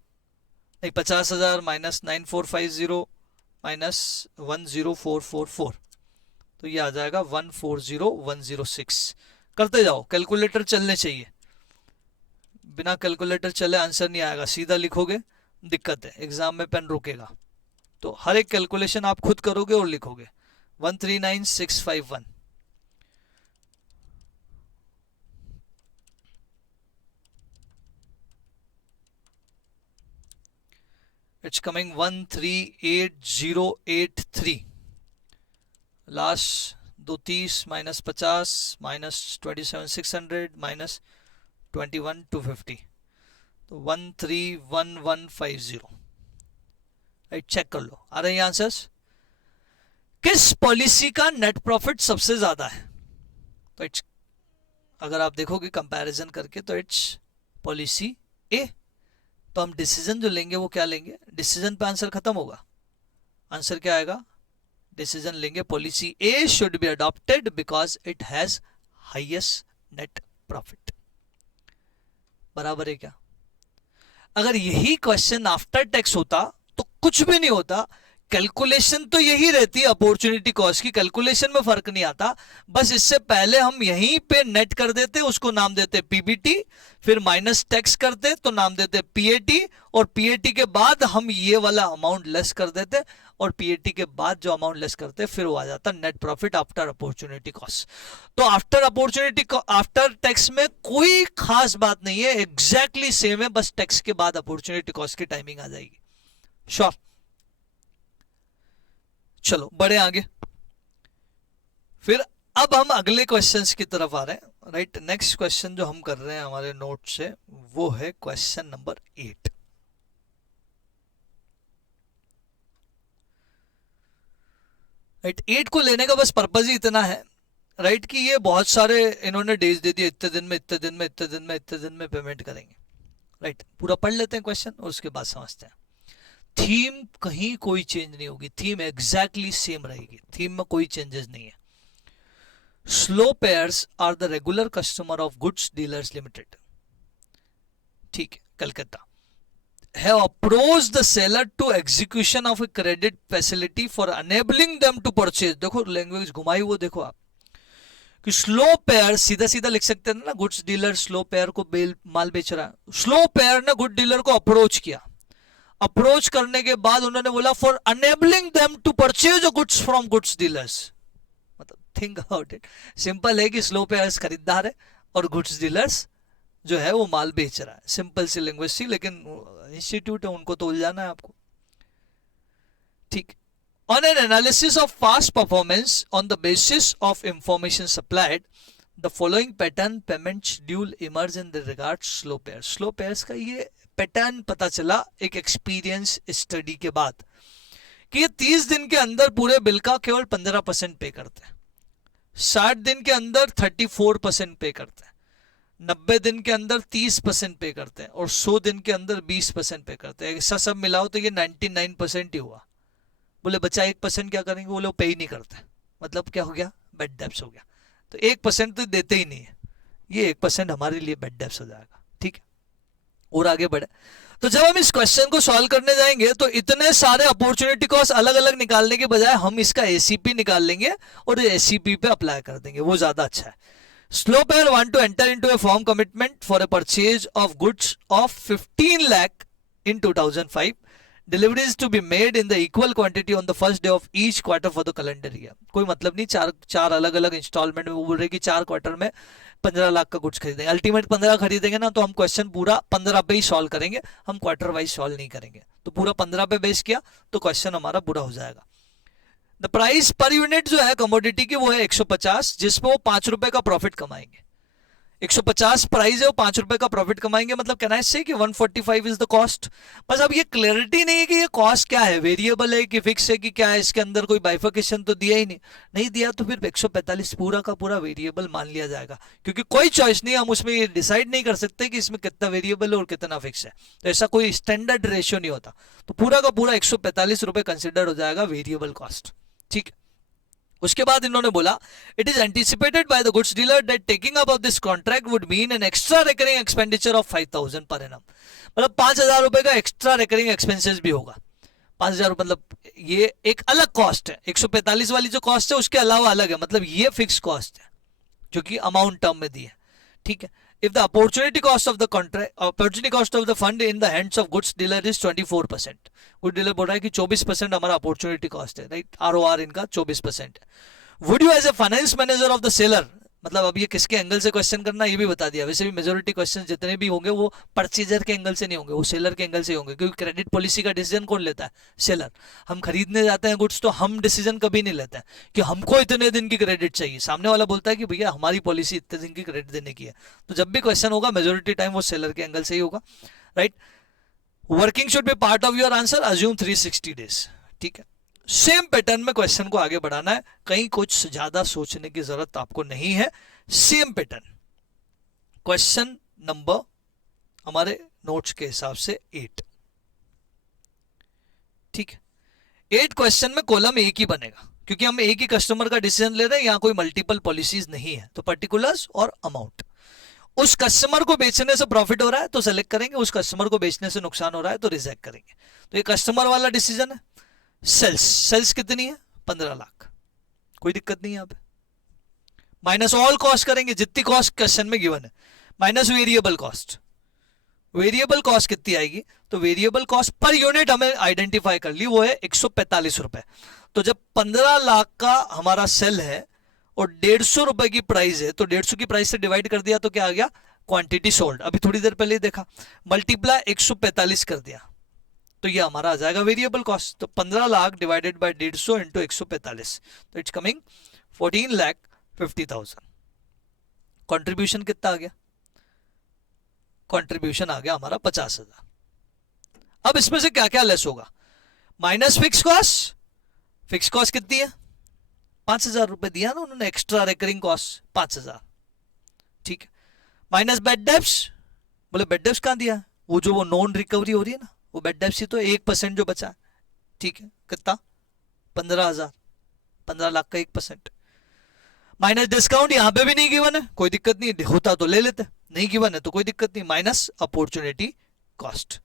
नहीं 50,000 माइनस 9450 माइनस 10444, तो ये आ जाएगा 140106। करते जाओ, कैलकुलेटर चलने चाहिए, बिना कैलकुलेटर चले आंसर नहीं आएगा। सीधा लिखोगे दिक्कत है, एग्जाम में पेन रुकेगा। तो हर एक कैलकुलेशन आप खुद करोगे और लिखोगे। 139651 it's coming 138083। Last 230 minus 50 minus 27600 minus 21250, तो 131150। राइट चेक कर लो, आ रहे हैं आंसर्स। किस पॉलिसी का नेट प्रॉफिट सबसे ज्यादा है? तो इट्स, अगर आप देखोगे कंपैरिजन करके, तो इट्स पॉलिसी ए। तो हम डिसीजन जो लेंगे वो क्या लेंगे? डिसीजन पे आंसर खत्म होगा। आंसर क्या आएगा? डिसीजन लेंगे policy A should be adopted because it has highest net profit. बराबर है क्या? अगर यही क्वेश्चन आफ्टर टैक्स होता तो कुछ भी नहीं होता। कैलकुलेशन तो यही रहती है, अपॉर्चुनिटी कॉस्ट की कैलकुलेशन में फर्क नहीं आता। बस इससे पहले हम यहीं पे नेट कर देते, उसको नाम देते पीबीटी, फिर माइनस टैक्स करते तो नाम देते पीएटी, और पीएटी के बाद हम ये वाला अमाउंट लेस कर देते, और पीएटी के बाद जो अमाउंट लेस करते फिर वो आ जाता net profit after opportunity cost. तो आफ्टर टैक्स में कोई खास बात नहीं है, एग्जैक्टली सेम है, बस टैक्स के बाद अपॉर्चुनिटी कॉस्ट की टाइमिंग आ जाएगी। श्योर। चलो बढ़े आगे। फिर अब हम अगले क्वेश्चंस की तरफ आ रहे हैं। राइट नेक्स्ट क्वेश्चन जो हम कर रहे हैं हमारे नोट से, वो है क्वेश्चन नंबर 8। राइट 8 को लेने का बस पर्पज ही इतना है, राइट, कि ये बहुत सारे इन्होंने डेज दे दिए, इतने दिन में इतने दिन में इतने दिन में इतने दिन में पेमेंट करेंगे। राइट पूरा पढ़ लेते हैं क्वेश्चन और उसके बाद समझते हैं। थीम कहीं कोई चेंज नहीं होगी, थीम एग्जैक्टली सेम रहेगी, थीम में कोई चेंजेस नहीं है। Slow payers are the regular customer of goods dealers limited, ठीक है, Calcutta, have approached the seller to execution of a credit facility for enabling them to purchase। देखो लैंग्वेज घुमाई वो देखो आप, कि स्लो पेयर सीधा सीधा लिख सकते हैं ना, गुड्स डीलर स्लो पेयर को माल बेच रहा है। स्लो पेयर ने गुड डीलर को अप्रोच किया, अप्रोच करने के बाद उन्होंने बोला for enabling them to purchase goods from goods dealers. मतलब थिंक अबाउट इट, सिंपल है कि स्लो पेयर्स खरीदार है और गुड्स डीलर्स जो है वो माल बेच रहा है। सिंपल सी लैंग्वेज सी, लेकिन इंस्टीट्यूट है उनको तो उलझाना है आपको। ठीक, on an analysis of past performance on the basis of information supplied the following pattern payment schedule emerge in the regard slow pairs. Slow pairs का ये पैटर्न पता चला एक एक्सपीरियंस स्टडी के बाद, कि ये 30 दिन के अंदर पूरे बिल का केवल 15% पे करते हैं, 60 दिन के अंदर 34% पे करते हैं, 90 दिन के अंदर 30% पे करते हैं, और 100 दिन के अंदर 20% पे करते हैं। ऐसा सब मिलाओ तो ये 99% ही हुआ। बोले बच्चा 1% क्या करेंगे? बोले वो पे ही नहीं करते। मतलब क्या हो गया? बैड डेब्ट्स हो गया। तो 1% तो देते ही नहीं है, ये 1% हमारे लिए बैड डेब्ट्स हो जाएगा। ठीक है, और आगे बढ़े तो जब हम इस क्वेश्चन को सॉल्व करने जाएंगे तो इतने सारे अपॉर्चुनिटी कॉस्ट अलग अलग निकालने के बजाय हम इसका एसीपी निकाल लेंगे और एसीपी पे अप्लाई कर देंगे, वो ज्यादा अच्छा है। Slow payer want to enter into a firm commitment for a purchase of goods of 15 lakh in 2005. Deliveries to be made in the equal quantity on the first day of each quarter for the calendar year. कोई मतलब नहीं, चार अलग अलग instalment में वो बोल रहे कि 4 क्वार्टर में 15 लाख का गुड्स खरीदेंगे. अल्टीमेट 15 खरीदेंगे ना, तो हम क्वेश्चन पूरा 15 पे ही सॉल्व करेंगे, हम क्वार्टर वाइज सॉल्व नहीं करेंगे. तो पूरा 15 पे बेस किया तो क्वेश्चन हमारा पूरा हो जाएगा. द प्राइस पर यूनिट जो है कमोडिटी की वो है 150, जिसपे वो 5 रुपए का प्रॉफिट कमाएंगे. 150 प्राइस है, वो 5 रुपए का प्रॉफिट कमाएंगे. मतलब कहना है इससे कि 145 इज द कॉस्ट. बस अब ये क्लैरिटी नहीं है कि ये कॉस्ट क्या है, वेरिएबल है कि फिक्स है कि क्या है. इसके अंदर कोई बाइफिकेशन तो दिया ही नहीं दिया तो फिर 145 पूरा का पूरा वेरिएबल मान लिया जाएगा, क्योंकि कोई चॉइस नहीं, हम उसमें ये डिसाइड नहीं कर सकते कि इसमें कितना वेरिएबल है और कितना फिक्स है. तो ऐसा कोई स्टैंडर्ड रेशियो नहीं होता. तो पूरा का पूरा 145 रुपए कंसिडर हो जाएगा वेरिएबल कॉस्ट. ठीक है. उसके बाद इन्होंने बोला it is anticipated by the goods dealer that taking up of this contract would mean an extra recurring expenditure of 5000 per annum. मतलब 5000 रुपए का एक्स्ट्रा रिकरिंग एक्सपेंसेस भी होगा. 5000 मतलब ये एक अलग कॉस्ट है. 145 वाली जो कॉस्ट है उसके अलावा अलग है. मतलब ये फिक्स कॉस्ट है जो कि अमाउंट टर्म में दी है. ठीक है. If the opportunity cost of the contract, opportunity cost of the fund in the hands of goods dealer is 24%. Good dealer बोल रहा है कि 24% हमारा अपॉर्चुनिटी कॉस्ट है, राइट. आरओआर इनका 24% है. Would you as a finance manager of the seller, मतलब अब ये किसके एंगल से क्वेश्चन करना ये भी बता दिया. वैसे भी मेजोरिटी क्वेश्चन जितने भी होंगे वो परचेजर के एंगल से नहीं होंगे, वो सेलर के एंगल से होंगे, क्योंकि क्रेडिट पॉलिसी का डिसीजन कौन लेता है? सेलर. हम खरीदने जाते हैं गुड्स तो हम डिसीजन कभी नहीं लेते हैं कि हमको इतने दिन की क्रेडिट चाहिए. सामने वाला बोलता है कि भैया हमारी पॉलिसी इतने दिन की क्रेडिट देने की है. तो जब भी क्वेश्चन होगा मेजोरिटी टाइम वो सेलर के एंगल से ही होगा, right. Working should be part of your answer. Assume 360 days. ठीक है. सेम पैटर्न में क्वेश्चन को आगे बढ़ाना है, कहीं कुछ ज्यादा सोचने की जरूरत आपको नहीं है. Same pattern. क्वेश्चन नंबर हमारे नोट्स के हिसाब से 8. ठीक है. 8 क्वेश्चन में कॉलम एक ही बनेगा, क्योंकि हम एक ही कस्टमर का डिसीजन ले रहे हैं, यहां कोई मल्टीपल पॉलिसीज नहीं है. तो पर्टिकुलर्स और अमाउंट. उस कस्टमर को बेचने से प्रॉफिट हो रहा है तो सेलेक्ट करेंगे, उस कस्टमर को बेचने से नुकसान हो रहा है तो रिजेक्ट करेंगे. तो ये कस्टमर वाला डिसीजन है. सेल्स कितनी है? 15 लाख. कोई दिक्कत नहीं है. यहाँ पे माइनस ऑल कॉस्ट करेंगे, जितनी कॉस्ट क्वेश्चन में गिवन है, minus variable cost. Variable cost कितनी आएगी? तो वेरिएबल कॉस्ट पर यूनिट हमें आइडेंटिफाई कर ली, वो है 145 रुपए. तो जब 15 लाख का हमारा सेल है और 150 रुपए की प्राइस है, तो 150 की प्राइस से डिवाइड कर दिया तो क्या आ गया? Quantity sold. अभी थोड़ी देर पहले ही देखा, मल्टीप्लाई 145 कर दिया तो ये हमारा आ जाएगा वेरिएबल कॉस्ट. तो 15 लाख डिवाइडेड बाय 150 इंटू 145, तो इट्स कमिंग 14,50,000. कंट्रीब्यूशन कितना आ गया? कंट्रीब्यूशन आ गया हमारा 50,000. अब इसमें से क्या क्या लेस होगा? Minus fix cost. Fix cost कितनी है? 5,000 रुपए दिया ना उन्होंने. Extra recurring cost 5,000. ठीक है. Minus bed debts. बोले बेड डेब्ट्स कहां दिया? वो जो वो नॉन रिकवरी हो रही है ना, वो बेड डेब्ट्स ही तो 1% जो बचा है. ठीक है. कितना? 15,000. 15 लाख का 1%. माइनस डिस्काउंट यहां पे भी नहीं गिवन है, कोई दिक्कत नहीं, होता तो ले लेते. नहीं गिवन है तो कोई दिक्कत नहीं. Minus opportunity cost,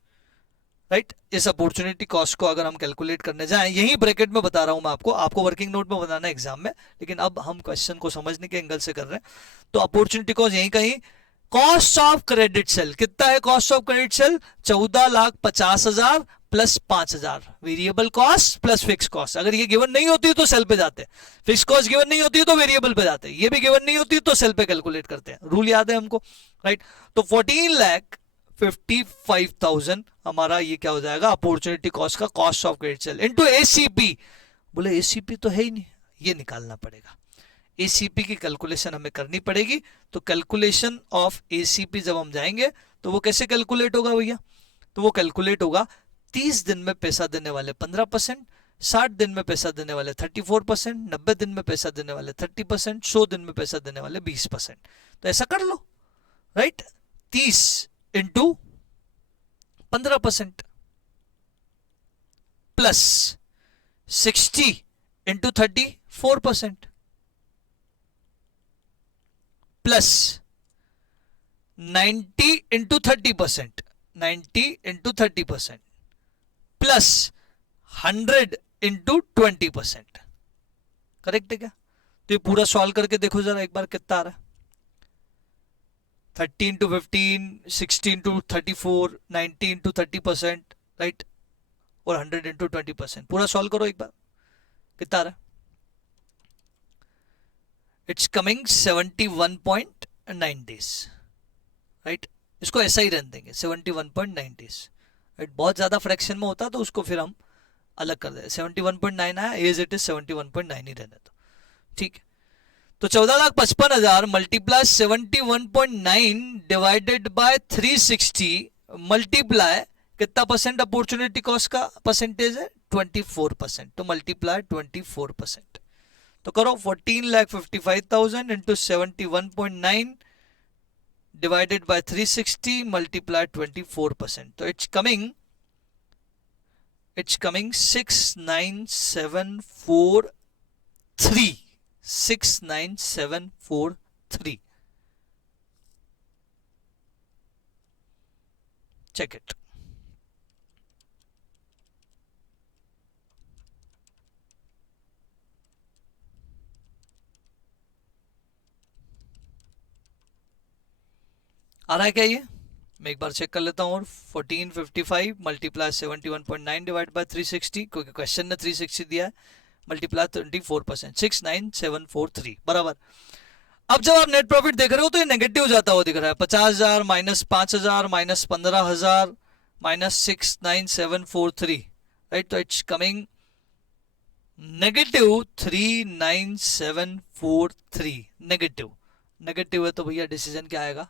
right. इस अपॉर्चुनिटी कॉस्ट को अगर हम कैलकुलेट करने जाएं, यही ब्रैकेट में बता रहा हूं मैं आपको वर्किंग नोट में बनाना है एग्जाम में, लेकिन अब हम क्वेश्चन को समझने के एंगल से कर रहे हैं. तो अपॉर्चुनिटी कॉस्ट यही कहीं. कॉस्ट ऑफ क्रेडिट सेल कितना है? Cost of credit cell 14,50,000 plus 5,000. Variable cost plus fix cost. अगर ये गिवन नहीं होती तो सेल पे जाते, फिक्स कॉस्ट गिवन नहीं होती तो वेरिएबल पे जाते, ये भी गिवन नहीं होती तो सेल पे कैलकुलेट करते हैं. रूल याद है हमको, राइट. तो 14,55,000 हमारा ये क्या हो जाएगा? अपॉर्चुनिटी कॉस्ट का cost of credit cell into ACP. बोले एसीपी तो है ही नहीं, ये निकालना पड़ेगा. एसीपी की कैलकुलेशन हमें करनी पड़ेगी. तो कैलकुलेशन ऑफ एसीपी जब हम जाएंगे तो वो कैसे कैलकुलेट होगा भैया? तो वो कैलकुलेट होगा 30 दिन में पैसा देने वाले 15%, 60 दिन में पैसा देने वाले 34%, 90 दिन में पैसा देने वाले 30%, 100 दिन में पैसा देने वाले 20%. तो ऐसा कर लो, right. 30 into 15% plus 60 into 34% plus 90 into 30%, 90 into 30% plus 100 into 20%. Correct है क्या? तो ये पूरा सॉल्व करके देखो जरा एक बार कितना आ रहा है. 30 इंटू 15, 60 इंटू 34, 90 इंटू 30%, राइट, और 100 इंटू 20%, पूरा सॉल्व करो एक बार, कितना आ रहा है? It's coming 71.9 days, right. इसको ऐसा ही रहने देंगे 71.9 डेज, राइट। बहुत ज्यादा फ्रैक्शन में होता तो उसको फिर हम अलग कर दें। 71.9 आया, एज इट इज 71.9 ही रहने दो, ठीक। तो 14,55,000 मल्टीप्लाई 71.9 डिवाइडेड बाय 360 मल्टीप्लाई कितना परसेंट अपॉर्चुनिटी कॉस्ट का परसेंटेज है? 24%। तो मल्टीप्लाई 24%, तो करो 14,55,000 into 71.9 divided by 360 multiplied 24%. So it's coming 69743. 69743. Check it. आ रहा है क्या ये? मैं एक बार चेक कर लेता हूँ। और 1455 मल्टीप्लाई 71.9 डिवाइड बाय 360, क्योंकि क्वेश्चन ने 360 दिया है, मल्टीप्लाई 24%, 69743 बराबर। अब जब आप नेट प्रॉफिट देख रहे हो तो ये नेगेटिव जाता हुआ दिख रहा है, 50,000 माइनस 5,000 माइनस 15,000 माइनस 69743, राइट। तो इट्स कमिंग नेगेटिव 39743। नेगेटिव है तो भैया डिसीजन क्या आएगा?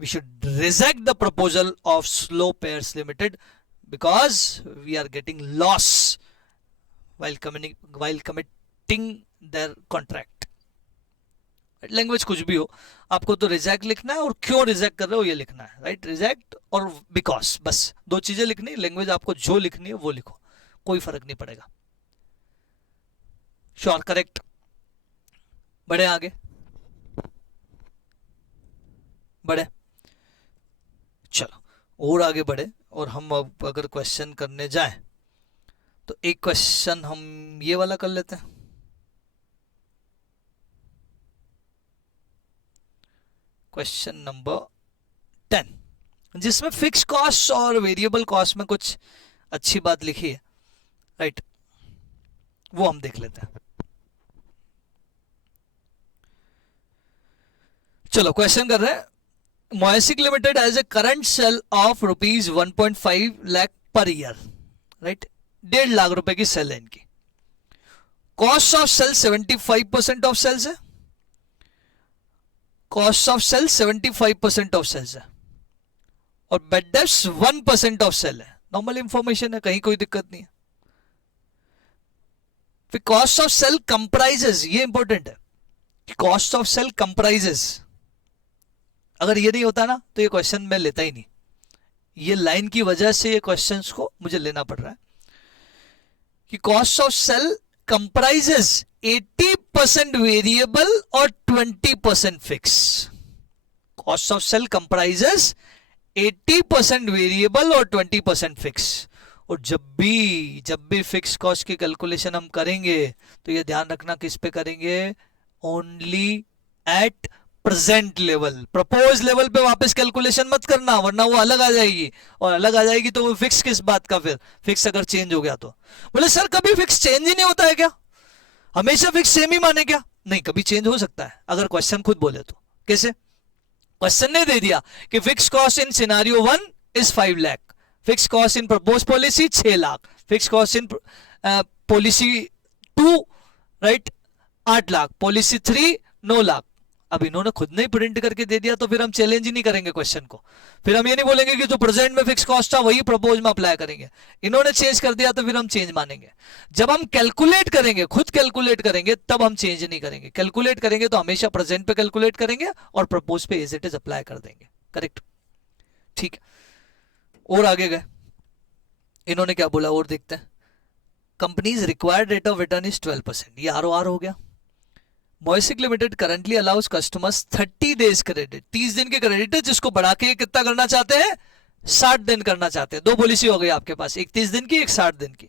We should reject the proposal of Slow Pairs Limited because we are getting loss while committing their contract. Language कुछ भी हो, आपको तो रिजेक्ट लिखना है और क्यों रिजेक्ट कर रहे हो ये लिखना है, राइट। रिजेक्ट और बिकॉज, बस दो चीजें लिखनी। लैंग्वेज आपको जो लिखनी है वो लिखो, कोई फर्क नहीं पड़ेगा। Sure, correct. बढ़े आगे, बढ़े, चलो और आगे बढ़े। और हम अब अगर क्वेश्चन करने जाएं तो एक क्वेश्चन हम ये वाला कर लेते हैं। क्वेश्चन नंबर 10, जिसमें फिक्स कॉस्ट और वेरिएबल कॉस्ट में कुछ अच्छी बात लिखी है, राइट। वो हम देख लेते हैं। चलो क्वेश्चन कर रहे हैं। Moesic Limited has a current sell of rupees 1.5 lakh per year, right? 1.5 lakh रुपए की सेल है इनकी। Cost of sale 75% of sales है। Cost of sale 75% of sales है और बेड डेप्थ 1% ऑफ सेल है। नॉर्मल इंफॉर्मेशन है, कहीं कोई दिक्कत नहीं है। फिर कॉस्ट ऑफ सेल कंप्राइजेस, ये इंपॉर्टेंट है कि कॉस्ट ऑफ सेल कंप्राइजेस। अगर ये नहीं होता ना तो ये क्वेश्चन मैं लेता ही नहीं। ये लाइन की वजह से ये क्वेश्चंस को मुझे लेना पड़ रहा है कि cost of sale comprises 80% variable और 20% fix. Cost of sale comprises 80% variable और 20% फिक्स। और जब भी फिक्स कॉस्ट की कैलकुलेशन हम करेंगे तो ये ध्यान रखना किस पे करेंगे? Only at present level. Propose level पे वापस कैलकुलेशन मत करना, वरना वो अलग आ जाएगी, और अलग आ जाएगी तो वो फिक्स किस बात का? फिर फिक्स अगर चेंज हो गया तो बोले सर कभी फिक्स चेंज ही नहीं होता है क्या? हमेशा फिक्स सेम ही माने क्या? नहीं, कभी चेंज हो सकता है अगर क्वेश्चन खुद बोले तो। कैसे? क्वेश्चन ने दे दिया कि fix cost in scenario 1 is 5 lakh, fix cost in propose policy 6 lakh, fix cost in policy 2 right 8 lakh, policy 3 9 lakh. अब इन्होंने खुद ने ही प्रिंट करके दे दिया तो फिर हम चैलेंज ही नहीं करेंगे क्वेश्चन को। फिर हम ये नहीं बोलेंगे कि जो प्रेजेंट में फिक्स कॉस्ट था वही प्रपोज में अप्लाई करेंगे। इन्होंने चेंज कर दिया तो फिर हम चेंज मानेंगे। जब हम कैलकुलेट करेंगे, खुद कैलकुलेट करेंगे, तब हम चेंज नहीं करेंगे। कैलकुलेट करेंगे तो हमेशा प्रेजेंट पे कैलकुलेट करेंगे और प्रपोज पे एज इट इज अप्लाई कर देंगे। करेक्ट, ठीक। और आगे गए, इन्होंने क्या बोला और देखते हैं। Companies required rate of return is 12%, ये ROR हो गया। Moesic Limited currently allows customers 30 days credit, 30 दिन के क्रेडिट है, जिसको बढ़ा के कितना करना चाहते हैं? 60 दिन करना चाहते हैं। दो पॉलिसी हो गई आपके पास, एक 30 दिन की, एक 60 दिन की।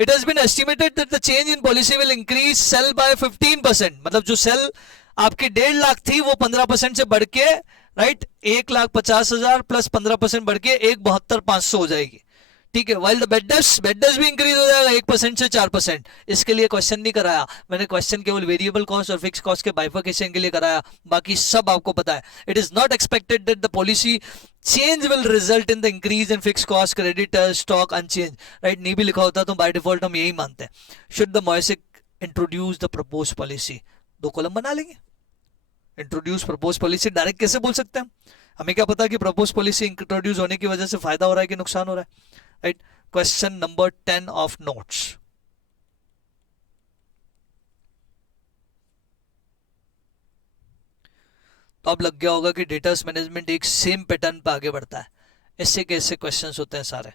It has been estimated that the change in policy will increase sell by 15%, मतलब जो सेल आपकी 1.5 लाख थी वो 15% से बढ़ के राइट 1,50,000 प्लस 15% बढ़ के 1,72,500 हो जाएगी। ठीक है, वाइल द बेड डेप्स भी इंक्रीज हो जाएगा 1% से 4%। इसके लिए क्वेश्चन नहीं कराया मैंने, क्वेश्चन केवल वेरिएबल कॉस्ट और फिक्स कॉस्ट के बाइफर्केशन के लिए कराया, बाकी सब आपको पता है। It is not expected that the policy change will result in the increase in fix cost, creditor stock unchanged, right, नहीं भी लिखा होता तो बाय डिफॉल्ट हम यही मानते हैं। Should the mosaic introduce the propose policy, 2 column बना लेंगे। इंट्रोड्यूस प्रपोज पॉलिसी डायरेक्ट कैसे बोल सकते हैं, हमें क्या पता कि प्रपोज पॉलिसी इंट्रोड्यूस होने की वजह से फायदा हो रहा है कि नुकसान हो रहा है, right. Question number 10 of notes. तो अब लग गया होगा कि डेटास मैनेजमेंट एक सेम पैटर्न पे आगे बढ़ता है, इससे कैसे क्वेश्चंस होते हैं सारे।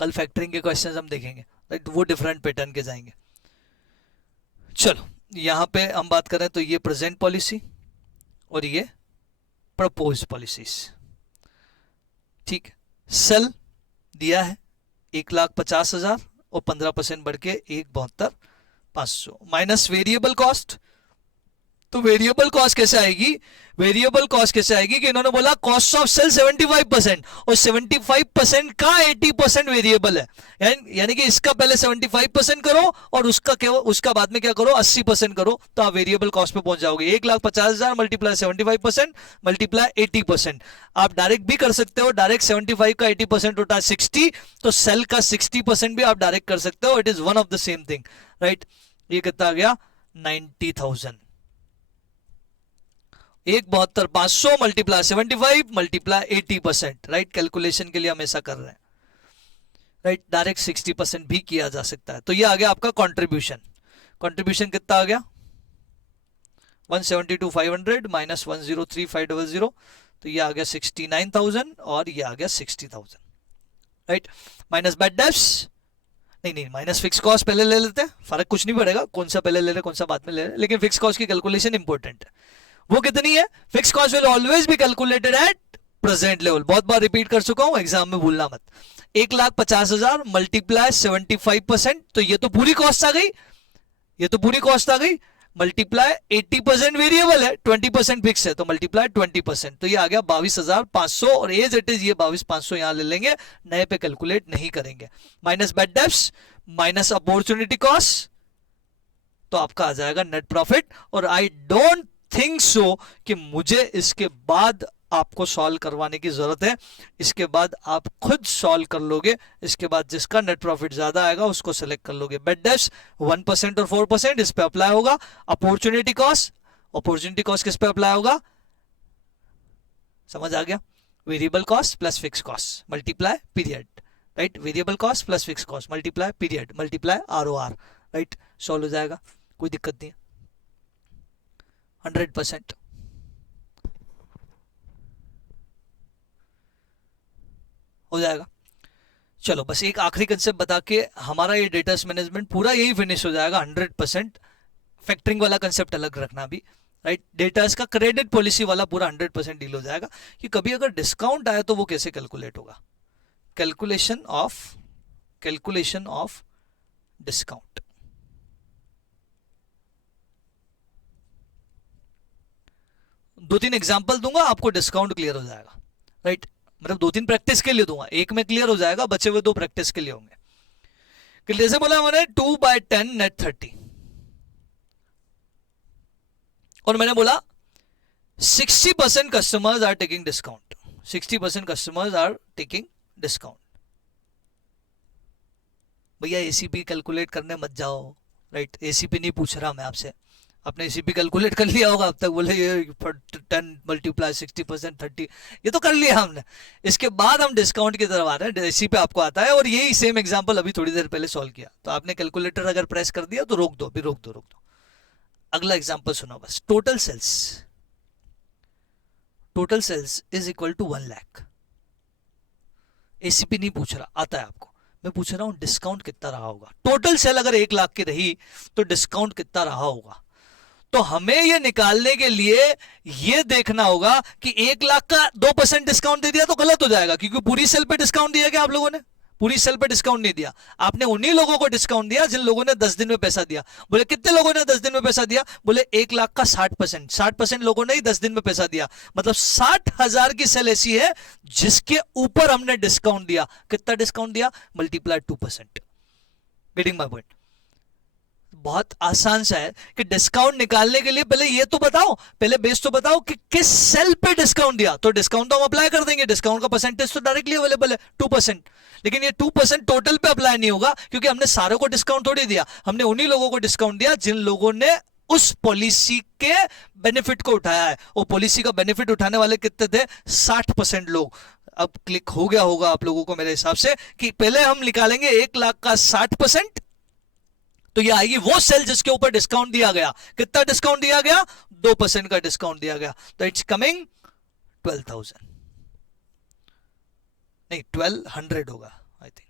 कल फैक्टरिंग के क्वेश्चंस हम देखेंगे, राइट, वो डिफरेंट पैटर्न के जाएंगे। चलो यहां पे हम बात करें तो ये प्रेजेंट पॉलिसी और ये प्रपोज पॉलिसीज, ठीक है। सेल दिया है 1,50,000 और 15% बढ़ के 1,72,500 माइनस वेरिएबल कॉस्ट। तो वेरिएबल कॉस्ट कैसे आएगी, वेरिएबल कॉस्ट कैसे आएगी कि इन्होंने बोला कॉस्ट ऑफ सेल 75% और 75% का 80% वेरिएबल है, यानी कि इसका पहले 75% करो और उसका बाद में क्या करो 80% करो, तो आप वेरिएबल कॉस्ट पे पहुंच जाओगे। 1,50,000 मल्टीप्लाई 75% मल्टीप्लाई 80%। आप डायरेक्ट भी कर सकते हो, डायरेक्ट 75 का 80% होता है 60, तो सेल का 60% भी आप डायरेक्ट कर सकते हो, it is one of the same thing, right. ये कितना आ गया 90,000। 1,72,500 मल्टीप्लाई 75 मल्टीप्लाई 80%, राइट। कैलकुलेशन के लिए हम ऐसा कर रहे हैं, राइट। डायरेक्ट 60% भी किया जा सकता है। तो ये आ गया आपका कंट्रीब्यूशन। कंट्रीब्यूशन कितना आ गया 172,500 माइनस 103,500, तो ये आ गया 69,000 और ये आ गया 60,000, राइट। माइनस बैड डेप्स, नहीं माइनस फिक्स कॉस्ट पहले ले लेते हैं, फर्क कुछ नहीं पड़ेगा कौन सा पहले ले रहे कौन सा बाद में ले रहे, लेकिन फिक्स कॉस्ट की कैलकुलेशन इंपॉर्टेंट है। वो कितनी है, fix cost will always be calculated at present level. बहुत बार रिपीट कर चुका हूं, एग्जाम में भूलना मत। 1,50,000 मल्टीप्लाई 75%, तो ये तो पूरी कॉस्ट आ गई, ये तो पूरी कॉस्ट आ गई, मल्टीप्लाई 80% वेरिएबल है, 20% फिक्स है, तो मल्टीप्लाई 20%, तो ये आ गया 22,500 और एज इट इज ये 22,500 यहां ले लेंगे, नए पे कैलकुलेट नहीं करेंगे। Minus bad debts minus opportunity cost, तो आपका आ जाएगा नेट प्रॉफिट। और आई डोंट थिंक सो कि मुझे इसके बाद आपको सॉल्व करवाने की जरूरत है, इसके बाद आप खुद सॉल्व कर लोगे। इसके बाद जिसका नेट प्रॉफिट ज्यादा आएगा उसको सेलेक्ट कर लोगे। बेड डेप्स 1% और 4% इस पे अप्लाई होगा। अपॉर्चुनिटी कॉस्ट किस पे अप्लाई होगा, समझ आ गया, variable cost plus fix cost multiply period, right. Variable cost plus fix cost multiply period multiply ROR, right. Solve हो जाएगा, कोई दिक्कत नहीं है, 100% हो जाएगा। चलो बस एक आखिरी कंसेप्ट बता के हमारा ये डेटास मैनेजमेंट पूरा यही फिनिश हो जाएगा 100%। फैक्टरिंग वाला कंसेप्ट अलग रखना भी, राइट। डेटास का क्रेडिट पॉलिसी वाला पूरा 100% डील हो जाएगा कि कभी अगर डिस्काउंट आए तो वो कैसे कैलकुलेट होगा। कैलकुलेशन ऑफ डिस्काउंट, दो तीन एग्जांपल दूंगा आपको डिस्काउंट क्लियर हो जाएगा, राइट। मतलब 2-3 प्रैक्टिस के लिए दूंगा, एक में क्लियर हो जाएगा, बचे हुए 2 प्रैक्टिस के लिए होंगे। कि जैसे बोला मैंने 2/10 नेट 30 और मैंने बोला 60% customers are taking discount, 60% customers are taking discount. भैया एसीपी कैलकुलेट करने मत जाओ, राइट। एसीपी नहीं पूछ रहा मैं आपसे, आपने एसीपी कैलकुलेट कर लिया होगा अब तक, बोले ये 10 मल्टीप्लाई 60% 30, ये तो कर लिया हमने। इसके बाद हम डिस्काउंट की तरफ आ रहे हैं, एसीपी आपको आता है और यही सेम एग्जांपल अभी थोड़ी देर पहले सॉल्व किया, तो आपने कैलकुलेटर अगर प्रेस कर दिया तो रोक दो, भी रोक दो। अगला एग्जांपल सुनो बस। Total sales is equal to 1 lakh. ACP नहीं पूछ रहा, आता है आपको, मैं पूछ रहा हूं डिस्काउंट कितना रहा होगा। टोटल सेल अगर 1 लाख की रही तो डिस्काउंट कितना रहा होगा। तो हमें ये निकालने के लिए ये देखना होगा कि 1 लाख का 2% डिस्काउंट दे दिया तो गलत हो जाएगा, क्योंकि पूरी सेल पे डिस्काउंट दिया क्या आप लोगों ने, पूरी सेल पे डिस्काउंट नहीं दिया, आपने उन्हीं लोगों को डिस्काउंट दिया जिन लोगों ने 10 दिन में पैसा दिया। बोले कितने लोगों ने 10 दिन में पैसा दिया? बोले 1 लाख का 60%, 60% लोगों ने ही 10 दिन में पैसा दिया, मतलब 60,000 की सेल ऐसी है जिसके ऊपर हमने डिस्काउंट दिया। कितना डिस्काउंट दिया? मल्टीप्लाई 2%। Getting my point? बहुत आसान सा है कि डिस्काउंट निकालने के लिए पहले ये तो बताओ, पहले बेस तो बताओ कि किस सेल पे डिस्काउंट दिया, तो डिस्काउंट तो हम अप्लाई कर देंगे, डिस्काउंट का परसेंटेज तो डायरेक्टली अवेलेबल है 2%। लेकिन ये 2% टोटल पे अप्लाई नहीं होगा क्योंकि हमने सारों को डिस्काउंट थोड़ी दिया, हमने उन्हीं लोगों को डिस्काउंट दिया जिन लोगों ने उस पॉलिसी के बेनिफिट को उठाया है। वो पॉलिसी का बेनिफिट उठाने वाले कितने थे? 60% लोग। अब क्लिक हो गया होगा आप लोगों को मेरे हिसाब से कि पहले हम निकालेंगे 1 लाख का 60%, तो ये आएगी वो सेल जिसके ऊपर डिस्काउंट दिया गया। कितना डिस्काउंट दिया गया? 2% का डिस्काउंट दिया गया, तो इट्स कमिंग 12,000, नहीं 1200 होगा आई थिंक,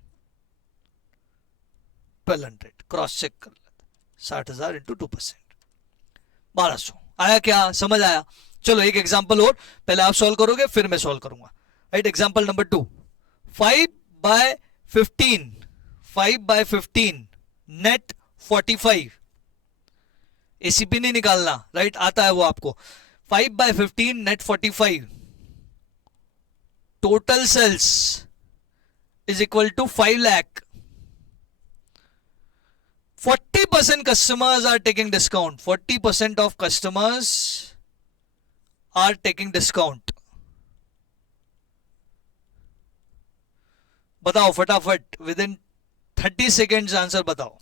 1200 क्रॉस चेक कर लेते, 60,000 इंटू 2%, 1200 आया। क्या समझ आया? चलो एक एग्जांपल और, पहले आप सॉल्व करोगे फिर मैं सॉल्व करूंगा, right. Example number 2, 5/15, 5/15 net 45, ACP नहीं निकालना, राइट, आता है वो आपको। 5/15 net 45, total sales is equal to 5 lakh. 40% customers are taking discount, 40% of customers are taking discount। बताओ फटाफट, विद इन 30 सेकेंड्स आंसर बताओ।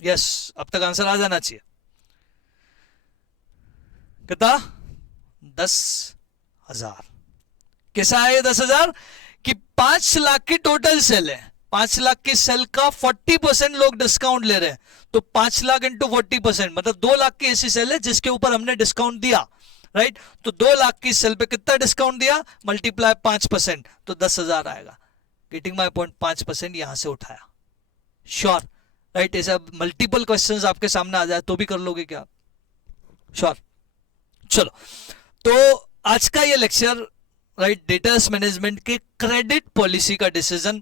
यस, अब तक आंसर आ जाना चाहिए। कितना? 10,000। कैसा है ये 10,000? कि 5 लाख की टोटल सेल है, 5 लाख की सेल का 40% लोग डिस्काउंट ले रहे हैं, तो 5 लाख इंटू 40% मतलब 2 लाख की ऐसी सेल है जिसके ऊपर हमने डिस्काउंट दिया, राइट। तो 2 लाख की सेल पे कितना डिस्काउंट दिया? मल्टीप्लाई 5%, तो 10,000 आएगा। Getting my point? 5% यहां से उठाया। Sure, right. ऐसा मल्टीपल क्वेश्चंस आपके सामने आ जाए तो भी कर लोगे क्या? श्योर। चलो, तो आज का ये लेक्चर, राइट, डेटास मैनेजमेंट के क्रेडिट पॉलिसी का डिसीजन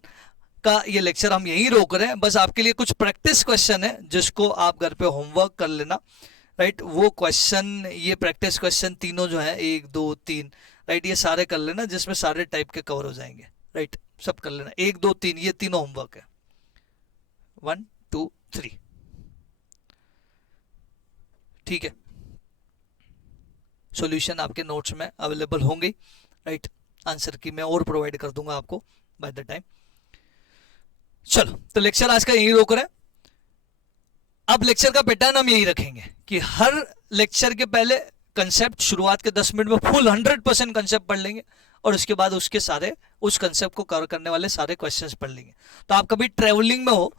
का ये लेक्चर हम यहीं रोक रहे हैं। बस आपके लिए कुछ प्रैक्टिस क्वेश्चन है जिसको आप घर पे होमवर्क कर लेना, राइट। वो क्वेश्चन, ये प्रैक्टिस क्वेश्चन तीनों जो है 1 2 3, राइट, ये सारे कर लेना, जिसमें सारे टाइप के कवर हो जाएंगे, राइट। सब कर लेना, 1 2 3, ये तीनों होमवर्क है, 1 2 3, ठीक है। सॉल्यूशन आपके नोट्स में अवेलेबल होंगे, राइट। आंसर की मैं और प्रोवाइड कर दूंगा आपको बाय द टाइम। चलो, तो लेक्चर आज का यही रोक रहे हैं। अब लेक्चर का पैटर्न हम यही रखेंगे कि हर लेक्चर के पहले कंसेप्ट शुरुआत के 10 मिनट में फुल 100% कंसेप्ट पढ़ लेंगे, और उसके बाद उसके सारे, उस कंसेप्ट को कवर करने वाले सारे क्वेश्चंस पढ़ लेंगे। तो आप कभी ट्रेवलिंग में हो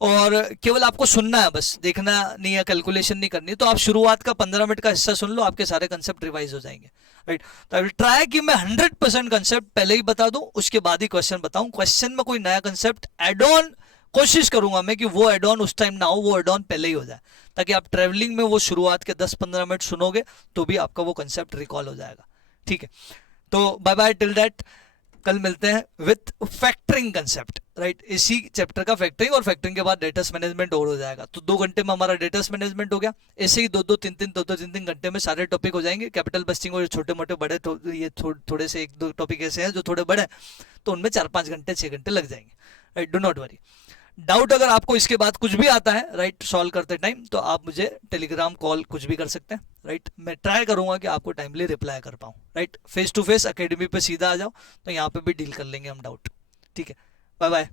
और केवल आपको सुनना है, बस देखना नहीं है, कैलकुलेशन नहीं करनी, तो आप शुरुआत का 15 मिनट का हिस्सा सुन लो, आपके सारे कंसेप्ट रिवाइज हो जाएंगे, राइट। तो आई विल ट्राई कि मैं 100% कंसेप्ट पहले ही बता दूं, उसके बाद ही क्वेश्चन बताऊं। क्वेश्चन में कोई नया कंसेप्ट एड ऑन कोशिश करूंगा मैं कि वो एड ऑन उस टाइम ना हो, वो एड ऑन पहले ही हो जाए, ताकि आप ट्रेवलिंग में वो शुरुआत के 10-15 मिनट सुनोगे तो भी आपका वो कंसेप्ट रिकॉल हो जाएगा, ठीक है। तो बाय बाय टिल दैट, कल मिलते हैं विथ फैक्टरिंग कंसेप्ट, राइट। इसी चैप्टर का फैक्टरिंग, और फैक्टरिंग के बाद डेटास मैनेजमेंट और हो जाएगा। तो 2 घंटे में हमारा डेटास मैनेजमेंट हो गया। ऐसे ही 2-3 घंटे में सारे टॉपिक हो जाएंगे। कैपिटल बस्टिंग और छोटे मोटे बड़े तो ये थोड़े से 1-2 टॉपिक ऐसे हैं जो थोड़े बड़े, तो उनमें 4-5 घंटे 6 घंटे लग जाएंगे, right. Do not worry. Doubt अगर आपको इसके बाद कुछ भी आता है, राइट, सॉल्व करते टाइम, तो आप मुझे टेलीग्राम, कॉल कुछ भी कर सकते हैं, राइट। मैं ट्राई करूंगा कि आपको टाइमली रिप्लाई कर पाऊँ, right. Face to face academy पे सीधा आ जाओ, तो यहाँ पे भी डील कर लेंगे हम डाउट, ठीक है। Bye bye.